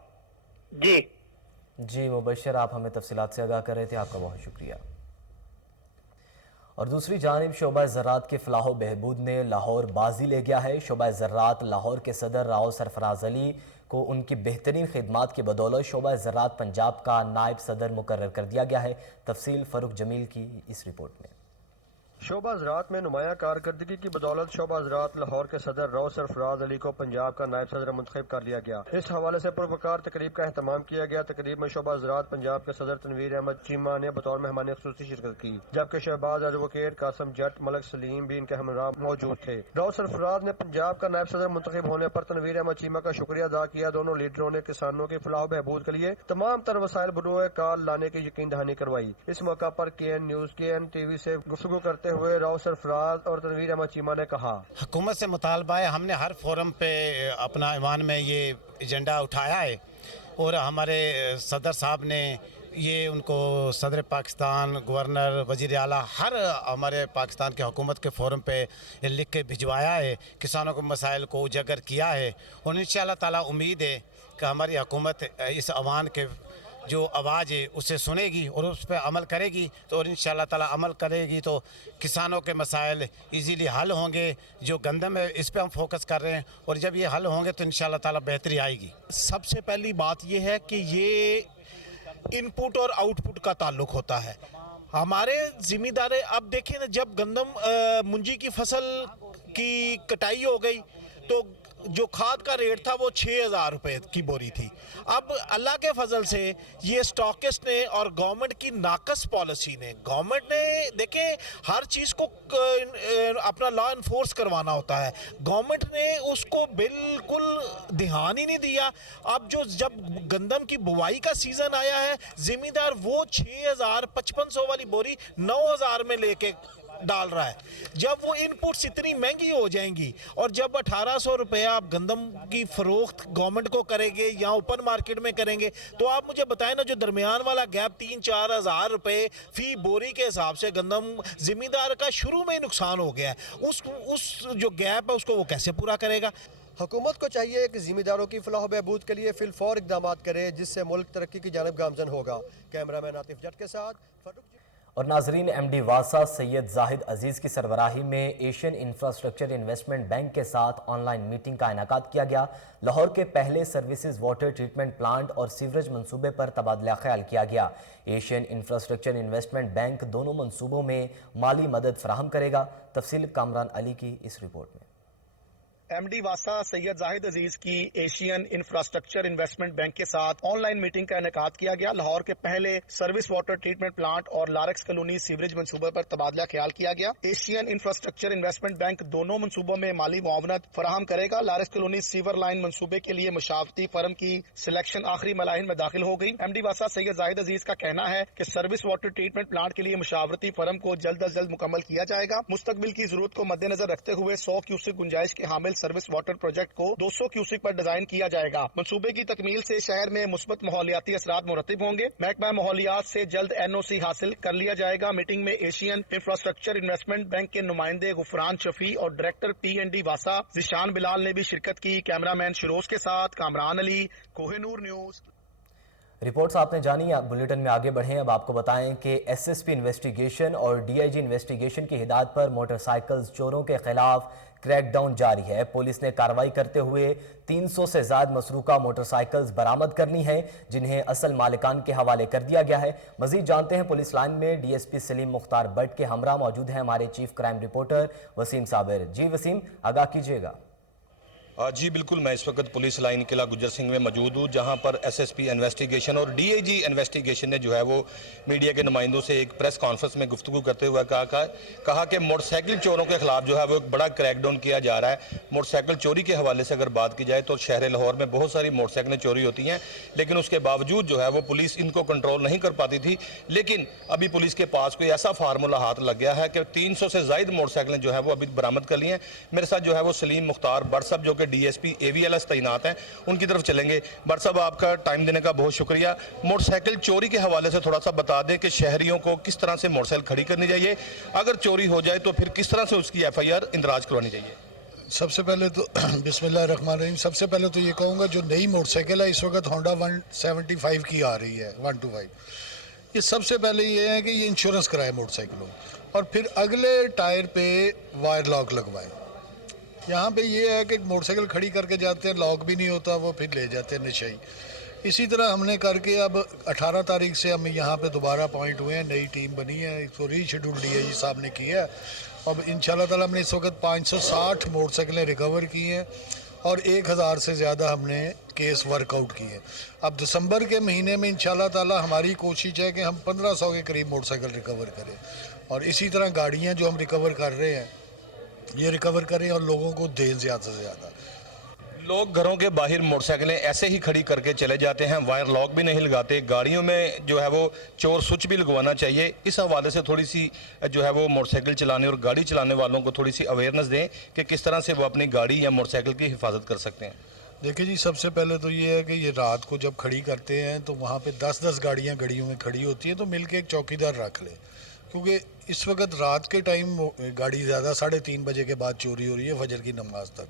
جی مبشر، آپ ہمیں تفصیلات سے آگاہ کر رہے تھے، آپ کا بہت شکریہ. اور دوسری جانب شعبہ زراعت کے فلاح و بہبود نے لاہور بازی لے گیا ہے۔ شعبہ زراعت لاہور کے صدر راؤ سرفراز علی کو ان کی بہترین خدمات کی بدولت شعبہ زراعت پنجاب کا نائب صدر مقرر کر دیا گیا ہے۔ تفصیل فاروق جمیل کی اس رپورٹ میں۔ شعبہ زراعت میں نمایاں کارکردگی کی بدولت شعبہ زراعت لاہور کے صدر راؤ سرفراز علی کو پنجاب کا نائب صدر منتخب کر لیا گیا۔ اس حوالے سے پروقار تقریب کا اہتمام کیا گیا۔ تقریب میں شعبہ زراعت پنجاب کے صدر تنویر احمد چیمہ نے بطور مہمان خصوصی شرکت کی، جبکہ شہباز ایڈوکیٹ قاسم جٹ ملک سلیم بھی ان کے ہمراہ موجود تھے۔ راؤ سرفراز نے پنجاب کا نائب صدر منتخب ہونے پر تنویر احمد چیمہ کا شکریہ ادا کیا۔ دونوں لیڈروں نے کسانوں کی فلاح و بہبود کے لیے تمام تر وسائل بروئے کار لانے کی یقین دہانی کروائی۔ اس موقع پر KN نیوز KN TV سے گفتگو کرتے ہوئے راؤ سرفراز اور تنویر احمد چیمہ نے کہا، حکومت سے مطالبہ ہے، ہم نے ہر فورم پہ اپنا ایوان میں یہ ایجنڈا اٹھایا ہے اور ہمارے صدر صاحب نے یہ ان کو صدر پاکستان، گورنر، وزیر اعلیٰ ہر ہمارے پاکستان کے حکومت کے فورم پہ لکھ کے بھجوایا ہے، کسانوں کے مسائل کو اجاگر کیا ہے اور انشاءاللہ تعالیٰ امید ہے کہ ہماری حکومت اس عوام کے جو آواز ہے اسے سنے گی اور اس پہ عمل کرے گی تو اور انشاءاللہ تعالیٰ عمل کرے گی تو کسانوں کے مسائل ایزیلی حل ہوں گے۔ جو گندم ہے اس پہ ہم فوکس کر رہے ہیں اور جب یہ حل ہوں گے تو انشاءاللہ تعالیٰ بہتری آئے گی۔ سب سے پہلی بات یہ ہے کہ یہ ان پٹ اور آؤٹ پٹ کا تعلق ہوتا ہے۔ ہمارے ذمہ دار اب دیکھیں نا، جب گندم منجی کی فصل کی کٹائی ہو گئی تو جو کھاد کا ریٹ تھا وہ 6000 روپے کی بوری تھی۔ اب اللہ کے فضل سے یہ سٹاکسٹ نے اور گورنمنٹ کی ناقص پالیسی نے، گورنمنٹ نے دیکھیں ہر چیز کو اپنا لا انفورس کروانا ہوتا ہے، گورنمنٹ نے اس کو بالکل دھیان ہی نہیں دیا۔ اب جب گندم کی بوائی کا سیزن آیا ہے، ذمہ دار وہ 6500 والی بوری 9000 میں لے کے ڈال رہا ہے۔ جب وہ ان پٹس اتنی مہنگی ہو جائیں گی اور جب 1800 روپے آپ گندم کی فروخت گورنمنٹ کو کریں گے یا اوپن مارکیٹ میں کریں گے تو آپ مجھے بتائیں نا، جو درمیان والا گیپ 3-4 ہزار روپے فی بوری کے حساب سے گندم ذمہ دار کا شروع میں نقصان ہو گیا ہے، اس جو گیپ ہے اس کو وہ کیسے پورا کرے گا؟ حکومت کو چاہیے کہ ذمہ داروں کی فلاح و بہبود کے لیے فی الفور اقدامات کرے جس سے ملک ترقی کی جانب گامزن ہوگا۔ کیمرہ مین عاطف جٹ کے ساتھ فاروق۔ اور ناظرین، MD واسا سید زاہد عزیز کی سربراہی میں ایشین انفراسٹرکچر انویسٹمنٹ بینک کے ساتھ آن لائن میٹنگ کا انعقاد کیا گیا۔ لاہور کے پہلے سروسز واٹر ٹریٹمنٹ پلانٹ اور سیوریج منصوبے پر تبادلہ خیال کیا گیا۔ ایشین انفراسٹرکچر انویسٹمنٹ بینک دونوں منصوبوں میں مالی مدد فراہم کرے گا۔ تفصیل کامران علی کی اس رپورٹ میں۔ MD واسا سید زاہد عزیز کی ایشین انفراسٹرکچر انویسٹمنٹ بینک کے ساتھ آن لائن میٹنگ کا انعقاد کیا گیا۔ لاہور کے پہلے سروس واٹر ٹریٹمنٹ پلانٹ اور لارکس کالونی سیوریج منصوبے پر تبادلہ خیال کیا گیا۔ ایشین انفراسٹرکچر انویسٹمنٹ بینک دونوں منصوبوں میں مالی معاونت فراہم کرے گا۔ لارکس کالونی سیور لائن منصوبے کے لیے مشاورتی فرم کی سلیکشن آخری مراحل میں داخل ہو گئی۔ MD واسا سید زاہد عزیز کا کہنا ہے کہ سروس واٹر ٹریٹمنٹ پلانٹ کے لیے مشاورتی فرم کو جلد از جلد مکمل کیا جائے گا۔ مستقبل کی ضرورت کو مد نظر رکھتے ہوئے 100 کیوسک گنجائش کے حامل سروس واٹر پروجیکٹ کو 200 کیوسک پر ڈیزائن کیا جائے گا۔ منصوبے کی تکمیل سے شہر میں مثبت ماحولیاتی اثرات مرتب ہوں گے۔ محکمہ ماحولیات سے جلد NOC حاصل کر لیا جائے گا۔ میٹنگ میں ایشین انفراسٹرکچر انویسٹمنٹ بینک کے نمائندے غفران شفیع اور ڈائریکٹر PND واسا ذیشان بلال نے بھی شرکت کی۔ کیمرہ مین شروز کے ساتھ کامران علی، کوہ نور نیوز۔ رپورٹس آپ نے جانی، بلیٹن میں آگے بڑھیں۔ اب آپ کو بتائیں کہ SSP انویسٹیگیشن اور DIG انویسٹیگیشن کی ہدایت پر موٹر سائیکلز چوروں کے خلاف کریک ڈاؤن جاری ہے۔ پولیس نے کارروائی کرتے ہوئے 300 سے زائد مسروقہ موٹر سائیکلز برآمد کر لی ہیں جنہیں اصل مالکان کے حوالے کر دیا گیا ہے۔ مزید جانتے ہیں پولیس لائن میں DSP سلیم مختار بٹ کے ہمراہ موجود ہیں ہمارے چیف کرائم رپورٹر وسیم صابر۔ جی وسیم، آگاہ کیجیے گا۔ جی بالکل، میں اس وقت پولیس لائن قلعہ گجر سنگھ میں موجود ہوں جہاں پر SSP انویسٹیگیشن اور DIG انویسٹیگیشن نے جو ہے وہ میڈیا کے نمائندوں سے ایک پریس کانفرنس میں گفتگو کرتے ہوئے کہا کہ موٹر سائیکل چوروں کے خلاف جو ہے وہ ایک بڑا کریک ڈاؤن کیا جا رہا ہے۔ موٹر سائیکل چوری کے حوالے سے اگر بات کی جائے تو شہر لاہور میں بہت ساری موٹر سائیکلیں چوری ہوتی ہیں، لیکن اس کے باوجود جو ہے وہ پولیس ان کو کنٹرول نہیں کر پاتی تھی۔ لیکن ابھی پولیس کے پاس کوئی ایسا فارمولہ ہاتھ لگ گیا ہے کہ 300 سے زائد موٹر سائیکلیں جو ہے وہ ابھی برآمد کر لی ہیں۔ میرے ساتھ جو ہے وہ سلیم مختار بٹ صاحب جو کہ DSP AVLS تعینات ہیں، ان کی طرف چلیں گے۔ بٹ صاحب، آپ کا ٹائم دینے کا بہت شکریہ۔ موٹر سائیکل چوری کے حوالے سے تھوڑا سا بتا دیں کہ شہریوں کو کس طرح سے موٹر سائیکل کھڑی کرنی چاہیے، اگر چوری ہو جائے تو پھر کس طرح سے اس کی FIR اندراج کروانی چاہیے؟ سب سے پہلے تو بسم اللہ الرحمن الرحیم، سب سے پہلے تو یہ کہوں گا جو نئی موٹر سائیکل ہے اس وقت ہونڈا 175 کی آ رہی ہے، 125، ये सबसे पहले ये है कि ये इंश्योरेंस कराए मोटरसाइकिलों और फिर अगले टायर पे वायर लॉक लगवाएं। यहाँ पे ये है कि मोटरसाइकिल खड़ी करके जाते हैं, लॉक भी नहीं होता, वो फिर ले जाते हैं नशाई। इसी तरह हमने करके अब 18 तारीख से हम यहाँ पे दोबारा अपॉइंट हुए हैं, नई टीम बनी है, इसको रीशेड्यूल डीआईजी साहब ने किया है। अब इंशाल्लाह ताला हमने इस वक्त 560 मोटरसाइकिलें रिकवर की हैं और 1000 से ज़्यादा हमने केस वर्कआउट किए। अब दिसंबर के महीने में इंशाल्लाह ताला हमारी कोशिश है कि हम 1500 के करीब मोटरसाइकिल रिकवर करें और इसी तरह गाड़ियाँ जो हम रिकवर कर रहे हैं ये रिकवर करें और लोगों को दें ज़्यादा से ज़्यादा। लोग घरों के बाहर मोटरसाइकिलें ऐसे ही खड़ी करके चले जाते हैं, वायर लॉक भी नहीं लगाते। गाड़ियों में जो है वो चोर स्विच भी लगवाना चाहिए। इस हवाले से थोड़ी सी जो है वो मोटरसाइकिल चलाने और गाड़ी चलाने वालों को थोड़ी सी अवेयरनेस दें कि किस तरह से वो अपनी गाड़ी या मोटरसाइकिल की हिफाजत कर सकते हैं। देखिए जी, सबसे पहले तो ये है कि ये रात को जब खड़ी करते हैं तो वहाँ पे 10-10 गाड़ियाँ गलियों में खड़ी होती हैं, तो मिल के एक चौकीदार रख ले, क्योंकि इस वक्त रात के टाइम गाड़ी ज़्यादा 3:30 बजे के बाद चोरी हो रही है फजर की नमाज तक।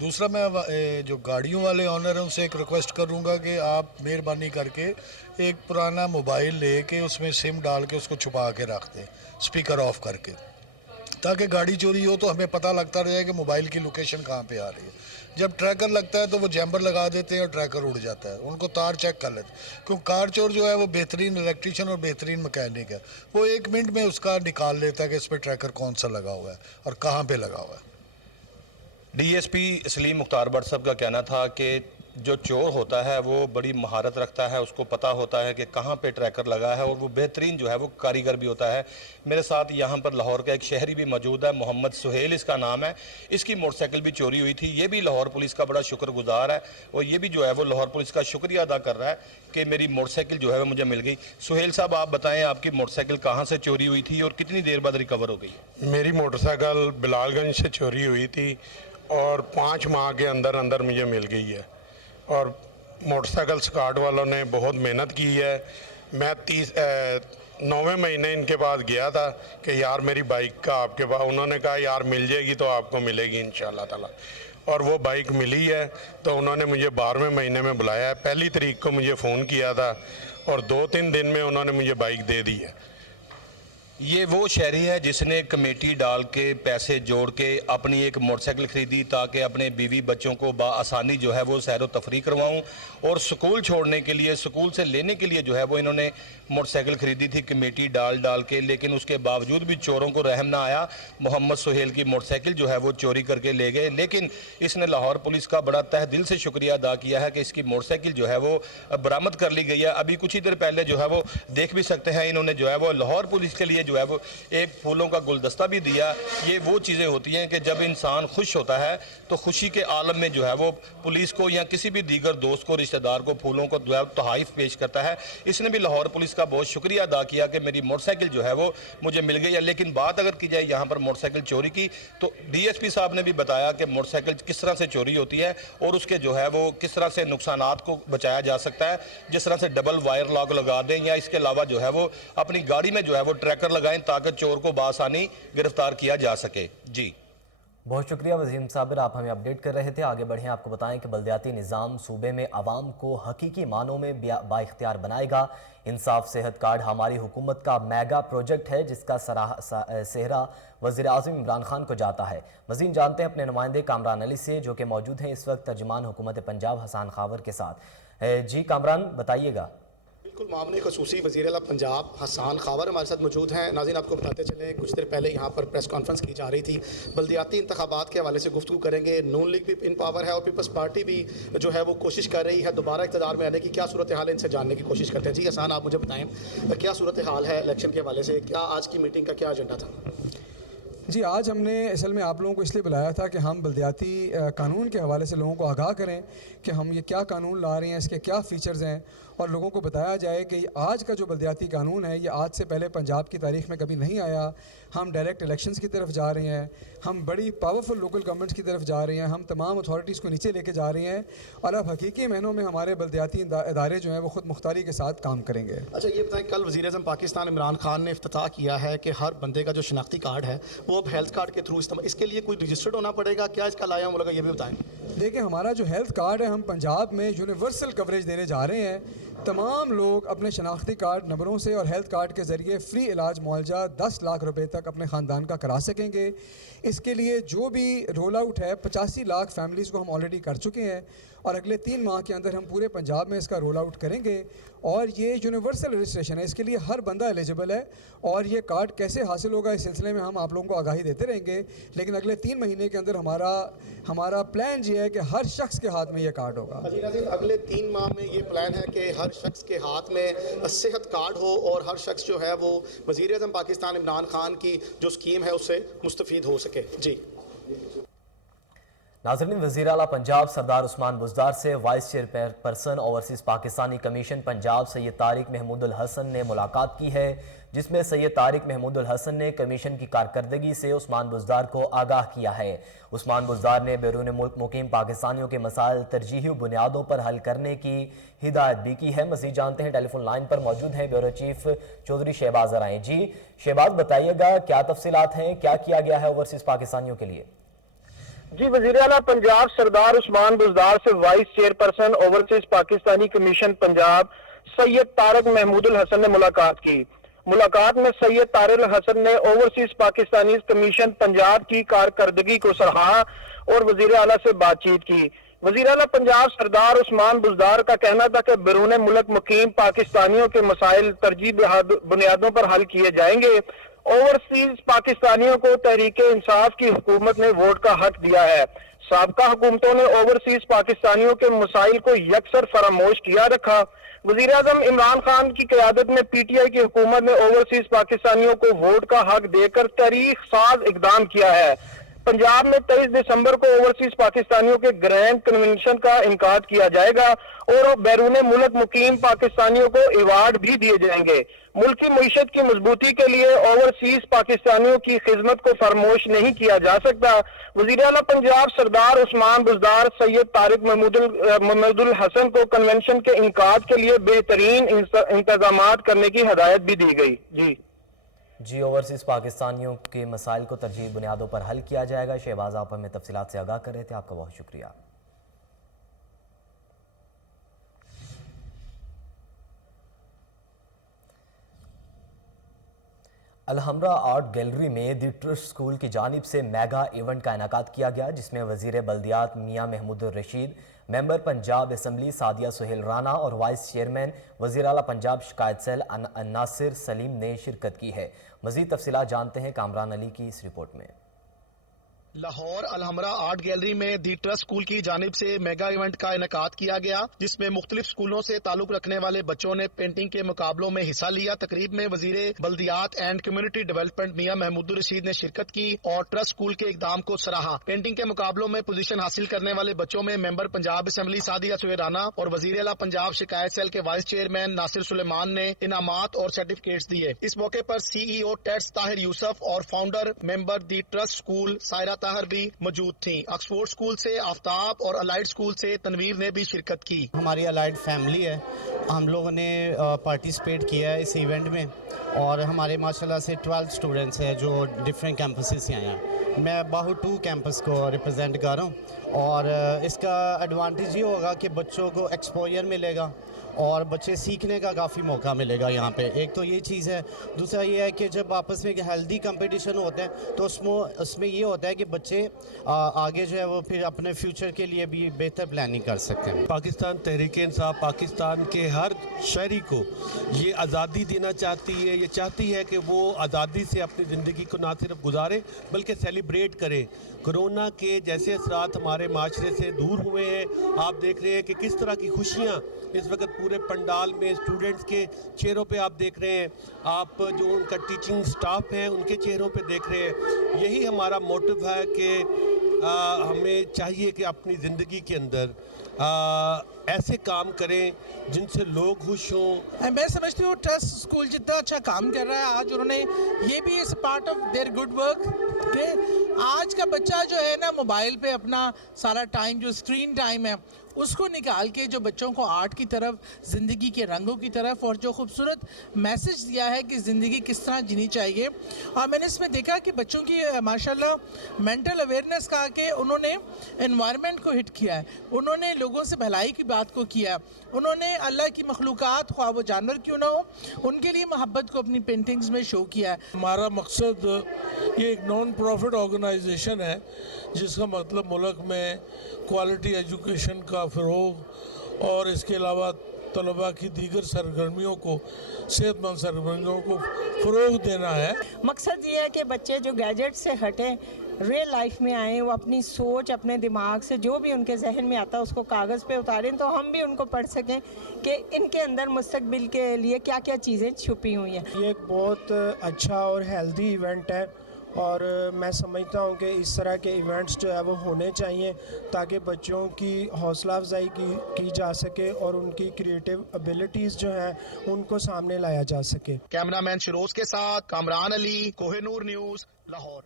दूसरा, मैं जो गाड़ियों वाले ऑनर हैं उनसे एक रिक्वेस्ट करूंगा कि आप मेहरबानी करके एक पुराना मोबाइल लेके उसमें सिम डाल के उसको छुपा के रख दें, स्पीकर ऑफ करके, ताकि गाड़ी चोरी हो तो हमें पता लगता रहे कि मोबाइल की लोकेशन कहाँ पे आ रही है। जब ट्रैकर लगता है तो वो जैम्बर लगा देते हैं और ट्रैकर उड़ जाता है, उनको तार चेक कर लेते हैं, क्योंकि कार चोर जो है वो बेहतरीन इलेक्ट्रीशियन और बेहतरीन मैकेनिक है, वो 1 मिनट में उसका निकाल लेता है कि इस पर ट्रैकर कौन सा लगा हुआ है और कहाँ पर लगा हुआ है। डीएसपी सलीम मुख्तार भट्ट साहब का कहना था कि जो चोर होता है वो बड़ी महारत रखता है, उसको पता होता है कि कहाँ पे ट्रैकर लगा है और वो बेहतरीन जो है वो कारीगर भी होता है। मेरे साथ यहाँ पर लाहौर का एक शहरी भी मौजूद है, मोहम्मद सुहेल इसका नाम है। इसकी मोटरसाइकिल भी चोरी हुई थी। ये भी लाहौर पुलिस का बड़ा शुक्रगुजार है और ये भी जो है वो लाहौर पुलिस का शुक्रिया अदा कर रहा है कि मेरी मोटरसाइकिल जो है वो मुझे मिल गई। सुहेल साहब, आप बताएं आपकी मोटरसाइकिल कहाँ से चोरी हुई थी और कितनी देर बाद रिकवर हो गई? मेरी मोटरसाइकिल बिलालगंज से चोरी हुई थी और 5 माह के अंदर अंदर मुझे मिल गई है और मोटरसाइकिल स्क्वाड वालों ने बहुत मेहनत की है। मैं 9वें महीने इनके पास गया था कि यार मेरी बाइक का आपके पास, उन्होंने कहा यार मिल जाएगी तो आपको मिलेगी इंशाल्लाह ताला, और वो बाइक मिली है। तो उन्होंने मुझे 12वें महीने में बुलाया है, 1 तारीख को मुझे फ़ोन किया था और 2-3 दिन में उन्होंने मुझे बाइक दे दी है। ये वो शहरी है जिसने कमेटी डाल के पैसे जोड़ के अपनी एक मोटरसाइकिल ख़रीदी ताकि अपने बीवी बच्चों को बआसानी जो है वो सैर व तफरी करवाऊँ, और स्कूल छोड़ने के लिए, स्कूल से लेने के लिए जो है वो इन्होंने मोटरसाइकिल ख़रीदी थी कमेटी डाल के, लेकिन उसके बावजूद भी चोरों को रहम ना आया। मोहम्मद सुहेल की मोटरसाइकिल जो है वो चोरी करके ले गए, लेकिन इसने लाहौर पुलिस का बड़ा तहे दिल से शुक्रिया अदा किया है कि इसकी मोटरसाइकिल जो है वो बरामद कर ली गई है। अभी कुछ ही देर पहले जो है वो देख भी सकते हैं, इन्होंने जो है वो लाहौर पुलिस के लिए जो है वो एक फूलों का गुलदस्ता भी दिया। ये वो चीज़ें होती हैं कि जब इंसान खुश होता है तो खुशी के आलम में जो है वो पुलिस को या किसी भी दीगर दोस्त को, रिश्तेदार को फूलों को जो है तोहफ़ पेश करता है। इसने भी लाहौर पुलिस का बहुत शुक्रिया अदा किया कि मेरी मोटरसाइकिल जो है वो मुझे मिल गई है। लेकिन बात अगर की जाए यहाँ पर मोटरसाइकिल चोरी की, तो डीएसपी साहब ने भी बताया कि मोटरसाइकिल किस तरह से चोरी होती है और उसके जो है वो किस तरह से नुकसानात को बचाया जा सकता है, जिस तरह से डबल वायर लॉक लगा दें या इसके अलावा जो है वो अपनी गाड़ी में जो है वो ट्रैकर लगाएं ताकि चोर को बआसानी गिरफ्तार किया जा सके। जी, बहुत शुक्रिया वज़ीर साबिर, आप हमें अपडेट कर रहे थे। आगे बढ़ें, आपको बताएं कि बल्दियाती निज़ाम सूबे में आवाम को हकीकी मानों में बाइख्तियार बनाएगा। इंसाफ सेहत कार्ड हमारी हुकूमत का मेगा प्रोजेक्ट है जिसका सेहरा वज़ीर आज़म इमरान खान को जाता है। मज़ीद जानते हैं अपने नुमाइंदे कामरान अली से, जो कि मौजूद हैं इस वक्त तर्जुमान हुकूमत पंजाब हसन खावर के साथ। जी कामरान, बताइएगा। बिल्कुल, मामले खसूसी वज़ीर आला पंजाब हसन खावर हमारे साथ मौजूद हैं। नाज़रीन, आपको बताते चलें, कुछ देर पहले यहाँ पर प्रेस कॉन्फ्रेंस की जा रही थी। बल्दियाती इंतखाबात के हवाले से गुफ्तगू करेंगे। नून लीग भी इन पावर है और पीपल्स पार्टी भी जो है वो कोशिश कर रही है दोबारा इक़्तिदार में आने की। क्या सूरत हाल है, इनसे जानने की कोशिश करते हैं। जी हसन, आप मुझे बताएँ क्या सूरत हाल है इलेक्शन के हवाले से, क्या आज की मीटिंग का क्या एजेंडा था? जी, आज हमने असल में आप लोगों को इसलिए बुलाया था कि हम बल्दियाती कानून के हवाले से लोगों को आगाह करें कि हम ये क्या कानून ला रहे हैं, इसके क्या फ़ीचर्स हैं, और लोगों को बताया जाए कि आज का जो बल्दियाती कानून है ये आज से पहले पंजाब की तारीख़ में कभी नहीं आया। हम डायरेक्ट इलेक्शंस की तरफ जा रहे हैं, हम बड़ी पावरफुल लोकल गवर्नमेंट्स की तरफ जा रहे हैं, हम तमाम अथॉरिटीज़ को नीचे लेके जा रहे हैं और अब हकीकी मायनों में हमारे बल्दियाती इदारे जो हैं वो ख़ुद मुख्तारी के साथ काम करेंगे। अच्छा, ये बताएं, कल वज़ीर-ए-आज़म पाकिस्तान इमरान खान ने इफ्तिताह किया है कि हर बंदे का जो शनाख्ती कार्ड है वो अब हेल्थ कार्ड के थ्रू इस्तेमाल, इसके लिए कोई रजिस्टर्ड होना पड़ेगा, क्या इसका लाया मुलगा, ये भी बताएँ। देखिए, हमारा जो हेल्थ कार्ड है, हम पंजाब में यूनिवर्सल कवरेज देने जा रहे हैं। तमाम लोग अपने शनाख्ती कार्ड नंबरों से और हेल्थ कार्ड के ज़रिए फ़्री इलाज मुआवजा 10 लाख रुपए तक अपने ख़ानदान का करा सकेंगे। इसके लिए जो भी रोल आउट है 85 लाख फैमिलीज़ को हम ऑलरेडी कर चुके हैं और अगले 3 माह के अंदर हम पूरे पंजाब में इसका रोल आउट करेंगे। और ये यूनिवर्सल रजिस्ट्रेशन है, इसके लिए हर बंदा एलिजिबल है और ये कार्ड कैसे हासिल होगा इस सिलसिले में हम आप लोगों को आगाही देते रहेंगे। लेकिन अगले 3 महीने के अंदर हमारा प्लान ये है कि हर शख्स के हाथ में ये कार्ड होगा। अगले 3 माह में ये प्लान है कि हर शख्स के हाथ में सेहत कार्ड हो और हर शख्स जो है वो वज़ीर आज़म पाकिस्तान इमरान खान की जो स्कीम है उससे मुस्तफ़ीद हो सके। जी नाज़रीन, वज़ीर आला पंजाब सरदार उस्मान बुज़दार से vice chairperson overseas Pakistani commission Punjab Syed Tariq Mahmoodul Hassan ने मुलाकात की है, जिसमें सैयद तारिक महमूदुल हसन ने कमीशन की कारकर्दगी से उस्मान बुज़दार को आगाह किया है। उस्मान बुज़दार ने बैरून मुल्क मुकीम पाकिस्तानियों के मसाइल तरजीही बुनियादों पर हल करने की हिदायत भी की है। मज़ीद जानते हैं, टेलीफोन लाइन पर मौजूद हैं ब्यूरो चीफ चौधरी शहबाज अराई। जी शहबाज, बताइएगा क्या तफसीलात हैं, क्या किया गया है ओवरसीज़ पाकिस्तानियों के लिए? जी, वज़ीर आला पंजाब सरदार उस्मान बुज़दार से vice chairperson overseas Pakistani commission Punjab Syed Tariq Mahmoodul Hassan ने मुलाकात की। मुलाकात में सैयद तारिक हसन ने ओवरसीज पाकिस्तानी कमीशन पंजाब की कारकर्दगी को सराहा और वज़ीर आला से बातचीत की। वज़ीर आला पंजाब सरदार उस्मान बुज़दार का कहना था कि बैरून मुल्क मुकीम पाकिस्तानियों के मसाइल तरजीह बुनियादों पर हल किए जाएंगे। ओवरसीज पाकिस्तानियों को तहरीक इंसाफ की हुकूमत ने वोट का हक दिया है। साबका हुकूमतों ने ओवरसीज पाकिस्तानियों के मसाइल को यकसर फरामोश किया रखा। वज़ीर आज़म इमरान खान की क़यादत में पीटीआई की हुकूमत ने ओवरसीज पाकिस्तानियों को वोट का हक देकर तारीख साज इकदाम किया है। पंजाब में 23 दिसंबर को ओवरसीज पाकिस्तानियों के ग्रैंड कन्वेंशन का इनकाद किया जाएगा और बैरून मुल्क मुकीम पाकिस्तानियों को अवार्ड भी दिए जाएंगे। मुल्की मईशत की मजबूती के लिए ओवरसीज पाकिस्तानियों की खिदमत को फरामोश नहीं किया जा सकता। वज़ीर आला पंजाब सरदार उस्मान बुज़दार सैयद तारिक महमूदुल हसन को कन्वेंशन के इनकाद के लिए बेहतरीन इंतजामात करने की हिदायत भी दी गई। जी ओवरसीज़ पाकिस्तानियों के मसाइल को तरजीही बुनियादों पर हल किया जाएगा। शहबाज, आप हमें तफसीलात से आगाह कर रहे थे, आपका बहुत शुक्रिया। अलहमरा आर्ट गैलरी में दी ट्रस्ट स्कूल की जानिब से मेगा इवेंट का इनेकाद किया गया, जिसमें वज़ीर बल्दियात मियाँ महमूदुर रशीद, मेंबर पंजाब असम्बली सादिया सुहेल राना और वाइस चेयरमैन वज़ीर आला पंजाब शिकायत सेल नासिर सलीम ने शिरकत की है। मज़ीद तफसीलात जानते हैं कामरान अली की इस रिपोर्ट में। लाहौर अलहमरा आर्ट गैलरी में दी ट्रस्ट स्कूल की जानिब से मेगा इवेंट का इनेकाद किया गया, जिसमें मुख्तलिफ स्कूलों से ताल्लुक रखने वाले बच्चों ने पेंटिंग के मुकाबलों में हिस्सा लिया। तकरीब में वजीर बल्दियात एंड कम्युनिटी डेवलपमेंट मियाँ महमूदुर रशीद ने शिरकत की और ट्रस्ट स्कूल के इकदाम को सराहा। पेंटिंग के मुकाबलों में पोजीशन हासिल करने वाले बच्चों में मेंबर पंजाब असम्बली सादिया सुहेल राना और वजीर आला पंजाब शिकायत सेल के वाइस चेयरमैन नासिर सुलेमान ने इनामात और सर्टिफिकेट्स दिए। इस मौके पर CEO टेट्स ताहिर यूसुफ और फाउंडर मेंबर दी ट्रस्ट स्कूल सायरा ताहर भी मौजूद थी। ऑक्सफोर्ड स्कूल से आफ्ताब और अलाइड स्कूल से तनवीर ने भी शिरकत की। हमारी अलाइड फैमिली है, हम लोगों ने पार्टिसिपेट किया है इस इवेंट में और हमारे माशाल्लाह से 12 स्टूडेंट्स हैं जो डिफरेंट कैंपसेस से आए हैं। मैं बाहू 2 कैंपस को रिप्रेजेंट कर रहा हूँ और इसका एडवांटेज ये होगा कि बच्चों को एक्सपोजर मिलेगा और बच्चे सीखने का काफ़ी मौका मिलेगा यहाँ पे। एक तो ये चीज़ है, दूसरा ये है कि जब आपस में हेल्दी कंपटीशन होते हैं तो उसमें ये होता है कि बच्चे आगे जो है वो फिर अपने फ्यूचर के लिए भी बेहतर प्लानिंग कर सकते हैं। पाकिस्तान तहरीक इंसाफ पाकिस्तान के हर शहरी को ये आज़ादी देना चाहती है। ये चाहती है कि वो आज़ादी से अपनी ज़िंदगी को ना सिर्फ गुजारे बल्कि सेलिब्रेट करें। कोरोना के जैसे असरात हमारे माशरे से दूर हुए हैं। आप देख रहे हैं कि किस तरह की खुशियाँ इस वक्त पूरे पंडाल में स्टूडेंट्स के चेहरों पे आप देख रहे हैं, आप जो उनका टीचिंग स्टाफ है उनके चेहरों पे देख रहे हैं। यही हमारा मोटिव है कि हमें चाहिए कि अपनी ज़िंदगी के अंदर ऐसे काम करें जिनसे लोग खुश हों। मैं समझती हूँ ट्रस्ट स्कूल जितना अच्छा काम कर रहा है आज, उन्होंने ये भी इस part of their good work कि आज का बच्चा जो है ना मोबाइल पे अपना सारा टाइम जो स्क्रीन टाइम है اس کو نکال کے جو بچوں کو آرٹ کی طرف, زندگی کے رنگوں کی طرف, اور جو خوبصورت میسج دیا ہے کہ زندگی کس طرح جینی چاہیے. اور میں نے اس میں دیکھا کہ بچوں کی ماشاءاللہ مینٹل اویئرنیس کا کہ انہوں نے انوائرمنٹ کو ہٹ کیا ہے, انہوں نے لوگوں سے بھلائی کی بات کو کیا, انہوں نے اللہ کی مخلوقات خواہ وہ جانور کیوں نہ ہو ان کے لیے محبت کو اپنی پینٹنگز میں شو کیا ہے. ہمارا مقصد یہ ایک نان پروفٹ آرگنائزیشن ہے جس کا مطلب ملک میں کوالٹی ایجوکیشن کا فروغ اور اس کے علاوہ طلباء کی دیگر سرگرمیوں کو, صحت مند سرگرمیوں کو فروغ دینا ہے. مقصد یہ ہے کہ بچے جو گیجٹ سے ہٹیں, ریئل لائف میں آئیں, وہ اپنی سوچ اپنے دماغ سے جو بھی ان کے ذہن میں آتا ہے اس کو کاغذ پہ اتاریں, تو ہم بھی ان کو پڑھ سکیں کہ ان کے اندر مستقبل کے لیے کیا کیا چیزیں چھپی ہوئی ہیں. یہ ایک بہت اچھا اور ہیلدی ایونٹ ہے, اور میں سمجھتا ہوں کہ اس طرح کے ایونٹس جو ہے وہ ہونے چاہیے تاکہ بچوں کی حوصلہ افزائی کی جا سکے اور ان کی کریٹیو ابیلٹیز جو ہیں ان کو سامنے لایا جا سکے. کیمرہ مین شروز کے ساتھ Kamran Ali, Koh Noor news, Lahore.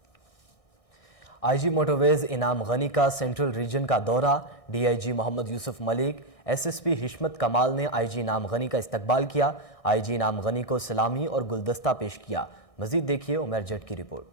I G motorways Inam Ghani کا سینٹرل ریجن کا دورہ. D I G Muhammad Yousaf Malik, S S P Hashmat Kamal نے آئی جی انعام غنی کا استقبال کیا. آئی جی انعام غنی کو سلامی اور گلدستہ پیش کیا. مزید دیکھیے عمر جٹ کی رپورٹ.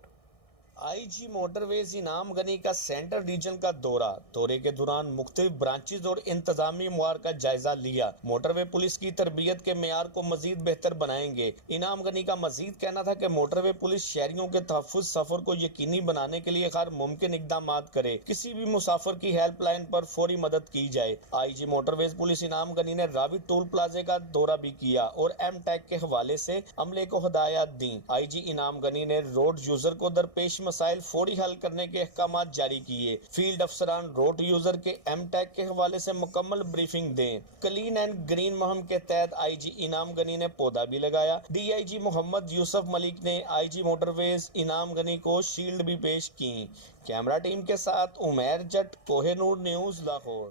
آئی G motorways Inam Ghani کا سینٹرل ریجن کا دورے کے دوران مختلف برانچز اور انتظامی امور کا جائزہ لیا. موٹر وے پولیس کی تربیت کے معیار کو مزید بہتر بنائیں گے. انعام غنی کا مزید کہنا تھا کہ موٹر وے پولیس شہریوں کے تحفظ سفر کو یقینی بنانے کے لیے ہر ممکن اقدامات کرے. کسی بھی مسافر کی ہیلپ لائن پر فوری مدد کی جائے. آئی جی موٹر ویز پولیس انعام غنی نے راوی ٹول پلازے کا دورہ بھی کیا اور ایم ٹیک کے حوالے سے عملے کو ہدایات دیں. آئی جی انعام غنی نے روڈ یوزر کو درپیش مسائل فوری حل کرنے کے احکامات جاری کیے. فیلڈ افسران روڈ یوزر کے ایم ٹیک کے حوالے سے مکمل بریفنگ دیں. کلین اینڈ گرین مہم کے تحت آئی جی انعام غنی نے پودا بھی لگایا. D I G Muhammad Yousaf ملک نے I G motorways Inam غنی کو شیلڈ بھی پیش کی. کیمرہ ٹیم کے ساتھ عمیر جٹ, کوہ نور نیوز, لاہور.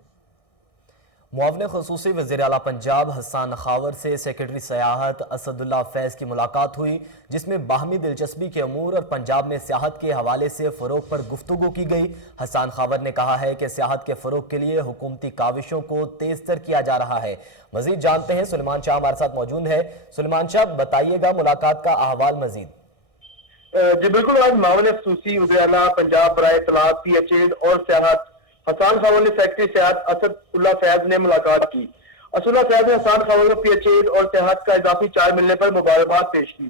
معاون خصوصی وزیر اعلیٰ پنجاب حسان خاور سے سیکرٹری سیاحت اسد اللہ فیض کی ملاقات ہوئی, جس میں باہمی دلچسپی کے امور اور پنجاب میں سیاحت کے حوالے سے فروغ پر گفتگو کی گئی. حسان خاور نے کہا ہے کہ سیاحت کے فروغ کے لیے حکومتی کاوشوں کو تیز تر کیا جا رہا ہے. مزید جانتے ہیں, سلیمان شاہ ہمارے ساتھ موجود ہے. سلیمان شاہ, بتائیے گا ملاقات کا احوال مزید. جی بالکل, آج معاون خصوصی وزیر اعلیٰ پنجاب برائے اطلاعات پی ایچ اے اور سیاحت حسان خاور نے سیکرٹری سیاحت اسد اللہ فیض نے ملاقات کی. اسد اللہ فیض نے حسان خاور کو پی ایچ اے اور سیاحت کا اضافی چارج ملنے پر مبارکباد پیش کی.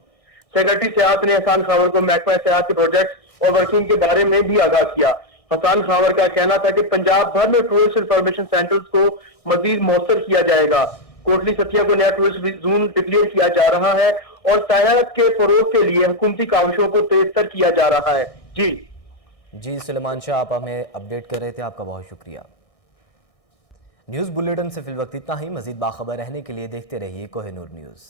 سیکرٹری سیاحت نے حسان خاور کو محکمہ سیاحت کے پروجیکٹس اور ورکنگ کے بارے میں بھی آگاہ کیا. حسان خاور کا کہنا تھا کہ پنجاب بھر میں ٹورسٹ انفارمیشن سینٹرز کو مزید مؤثر کیا جائے گا. کوٹلی ستیا کو نیا ٹورسٹ زون ڈکلیئر کیا جا رہا ہے اور سیاحت کے فروغ کے لیے حکومتی کاوشوں کو تیز تر کیا جا رہا ہے. جی سلیمان شاہ, آپ ہمیں اپڈیٹ کر رہے تھے, آپ کا بہت شکریہ. نیوز بلیٹن سے فی الوقت اتنا ہی. مزید باخبر رہنے کے لیے دیکھتے رہیے کوہ نور نیوز.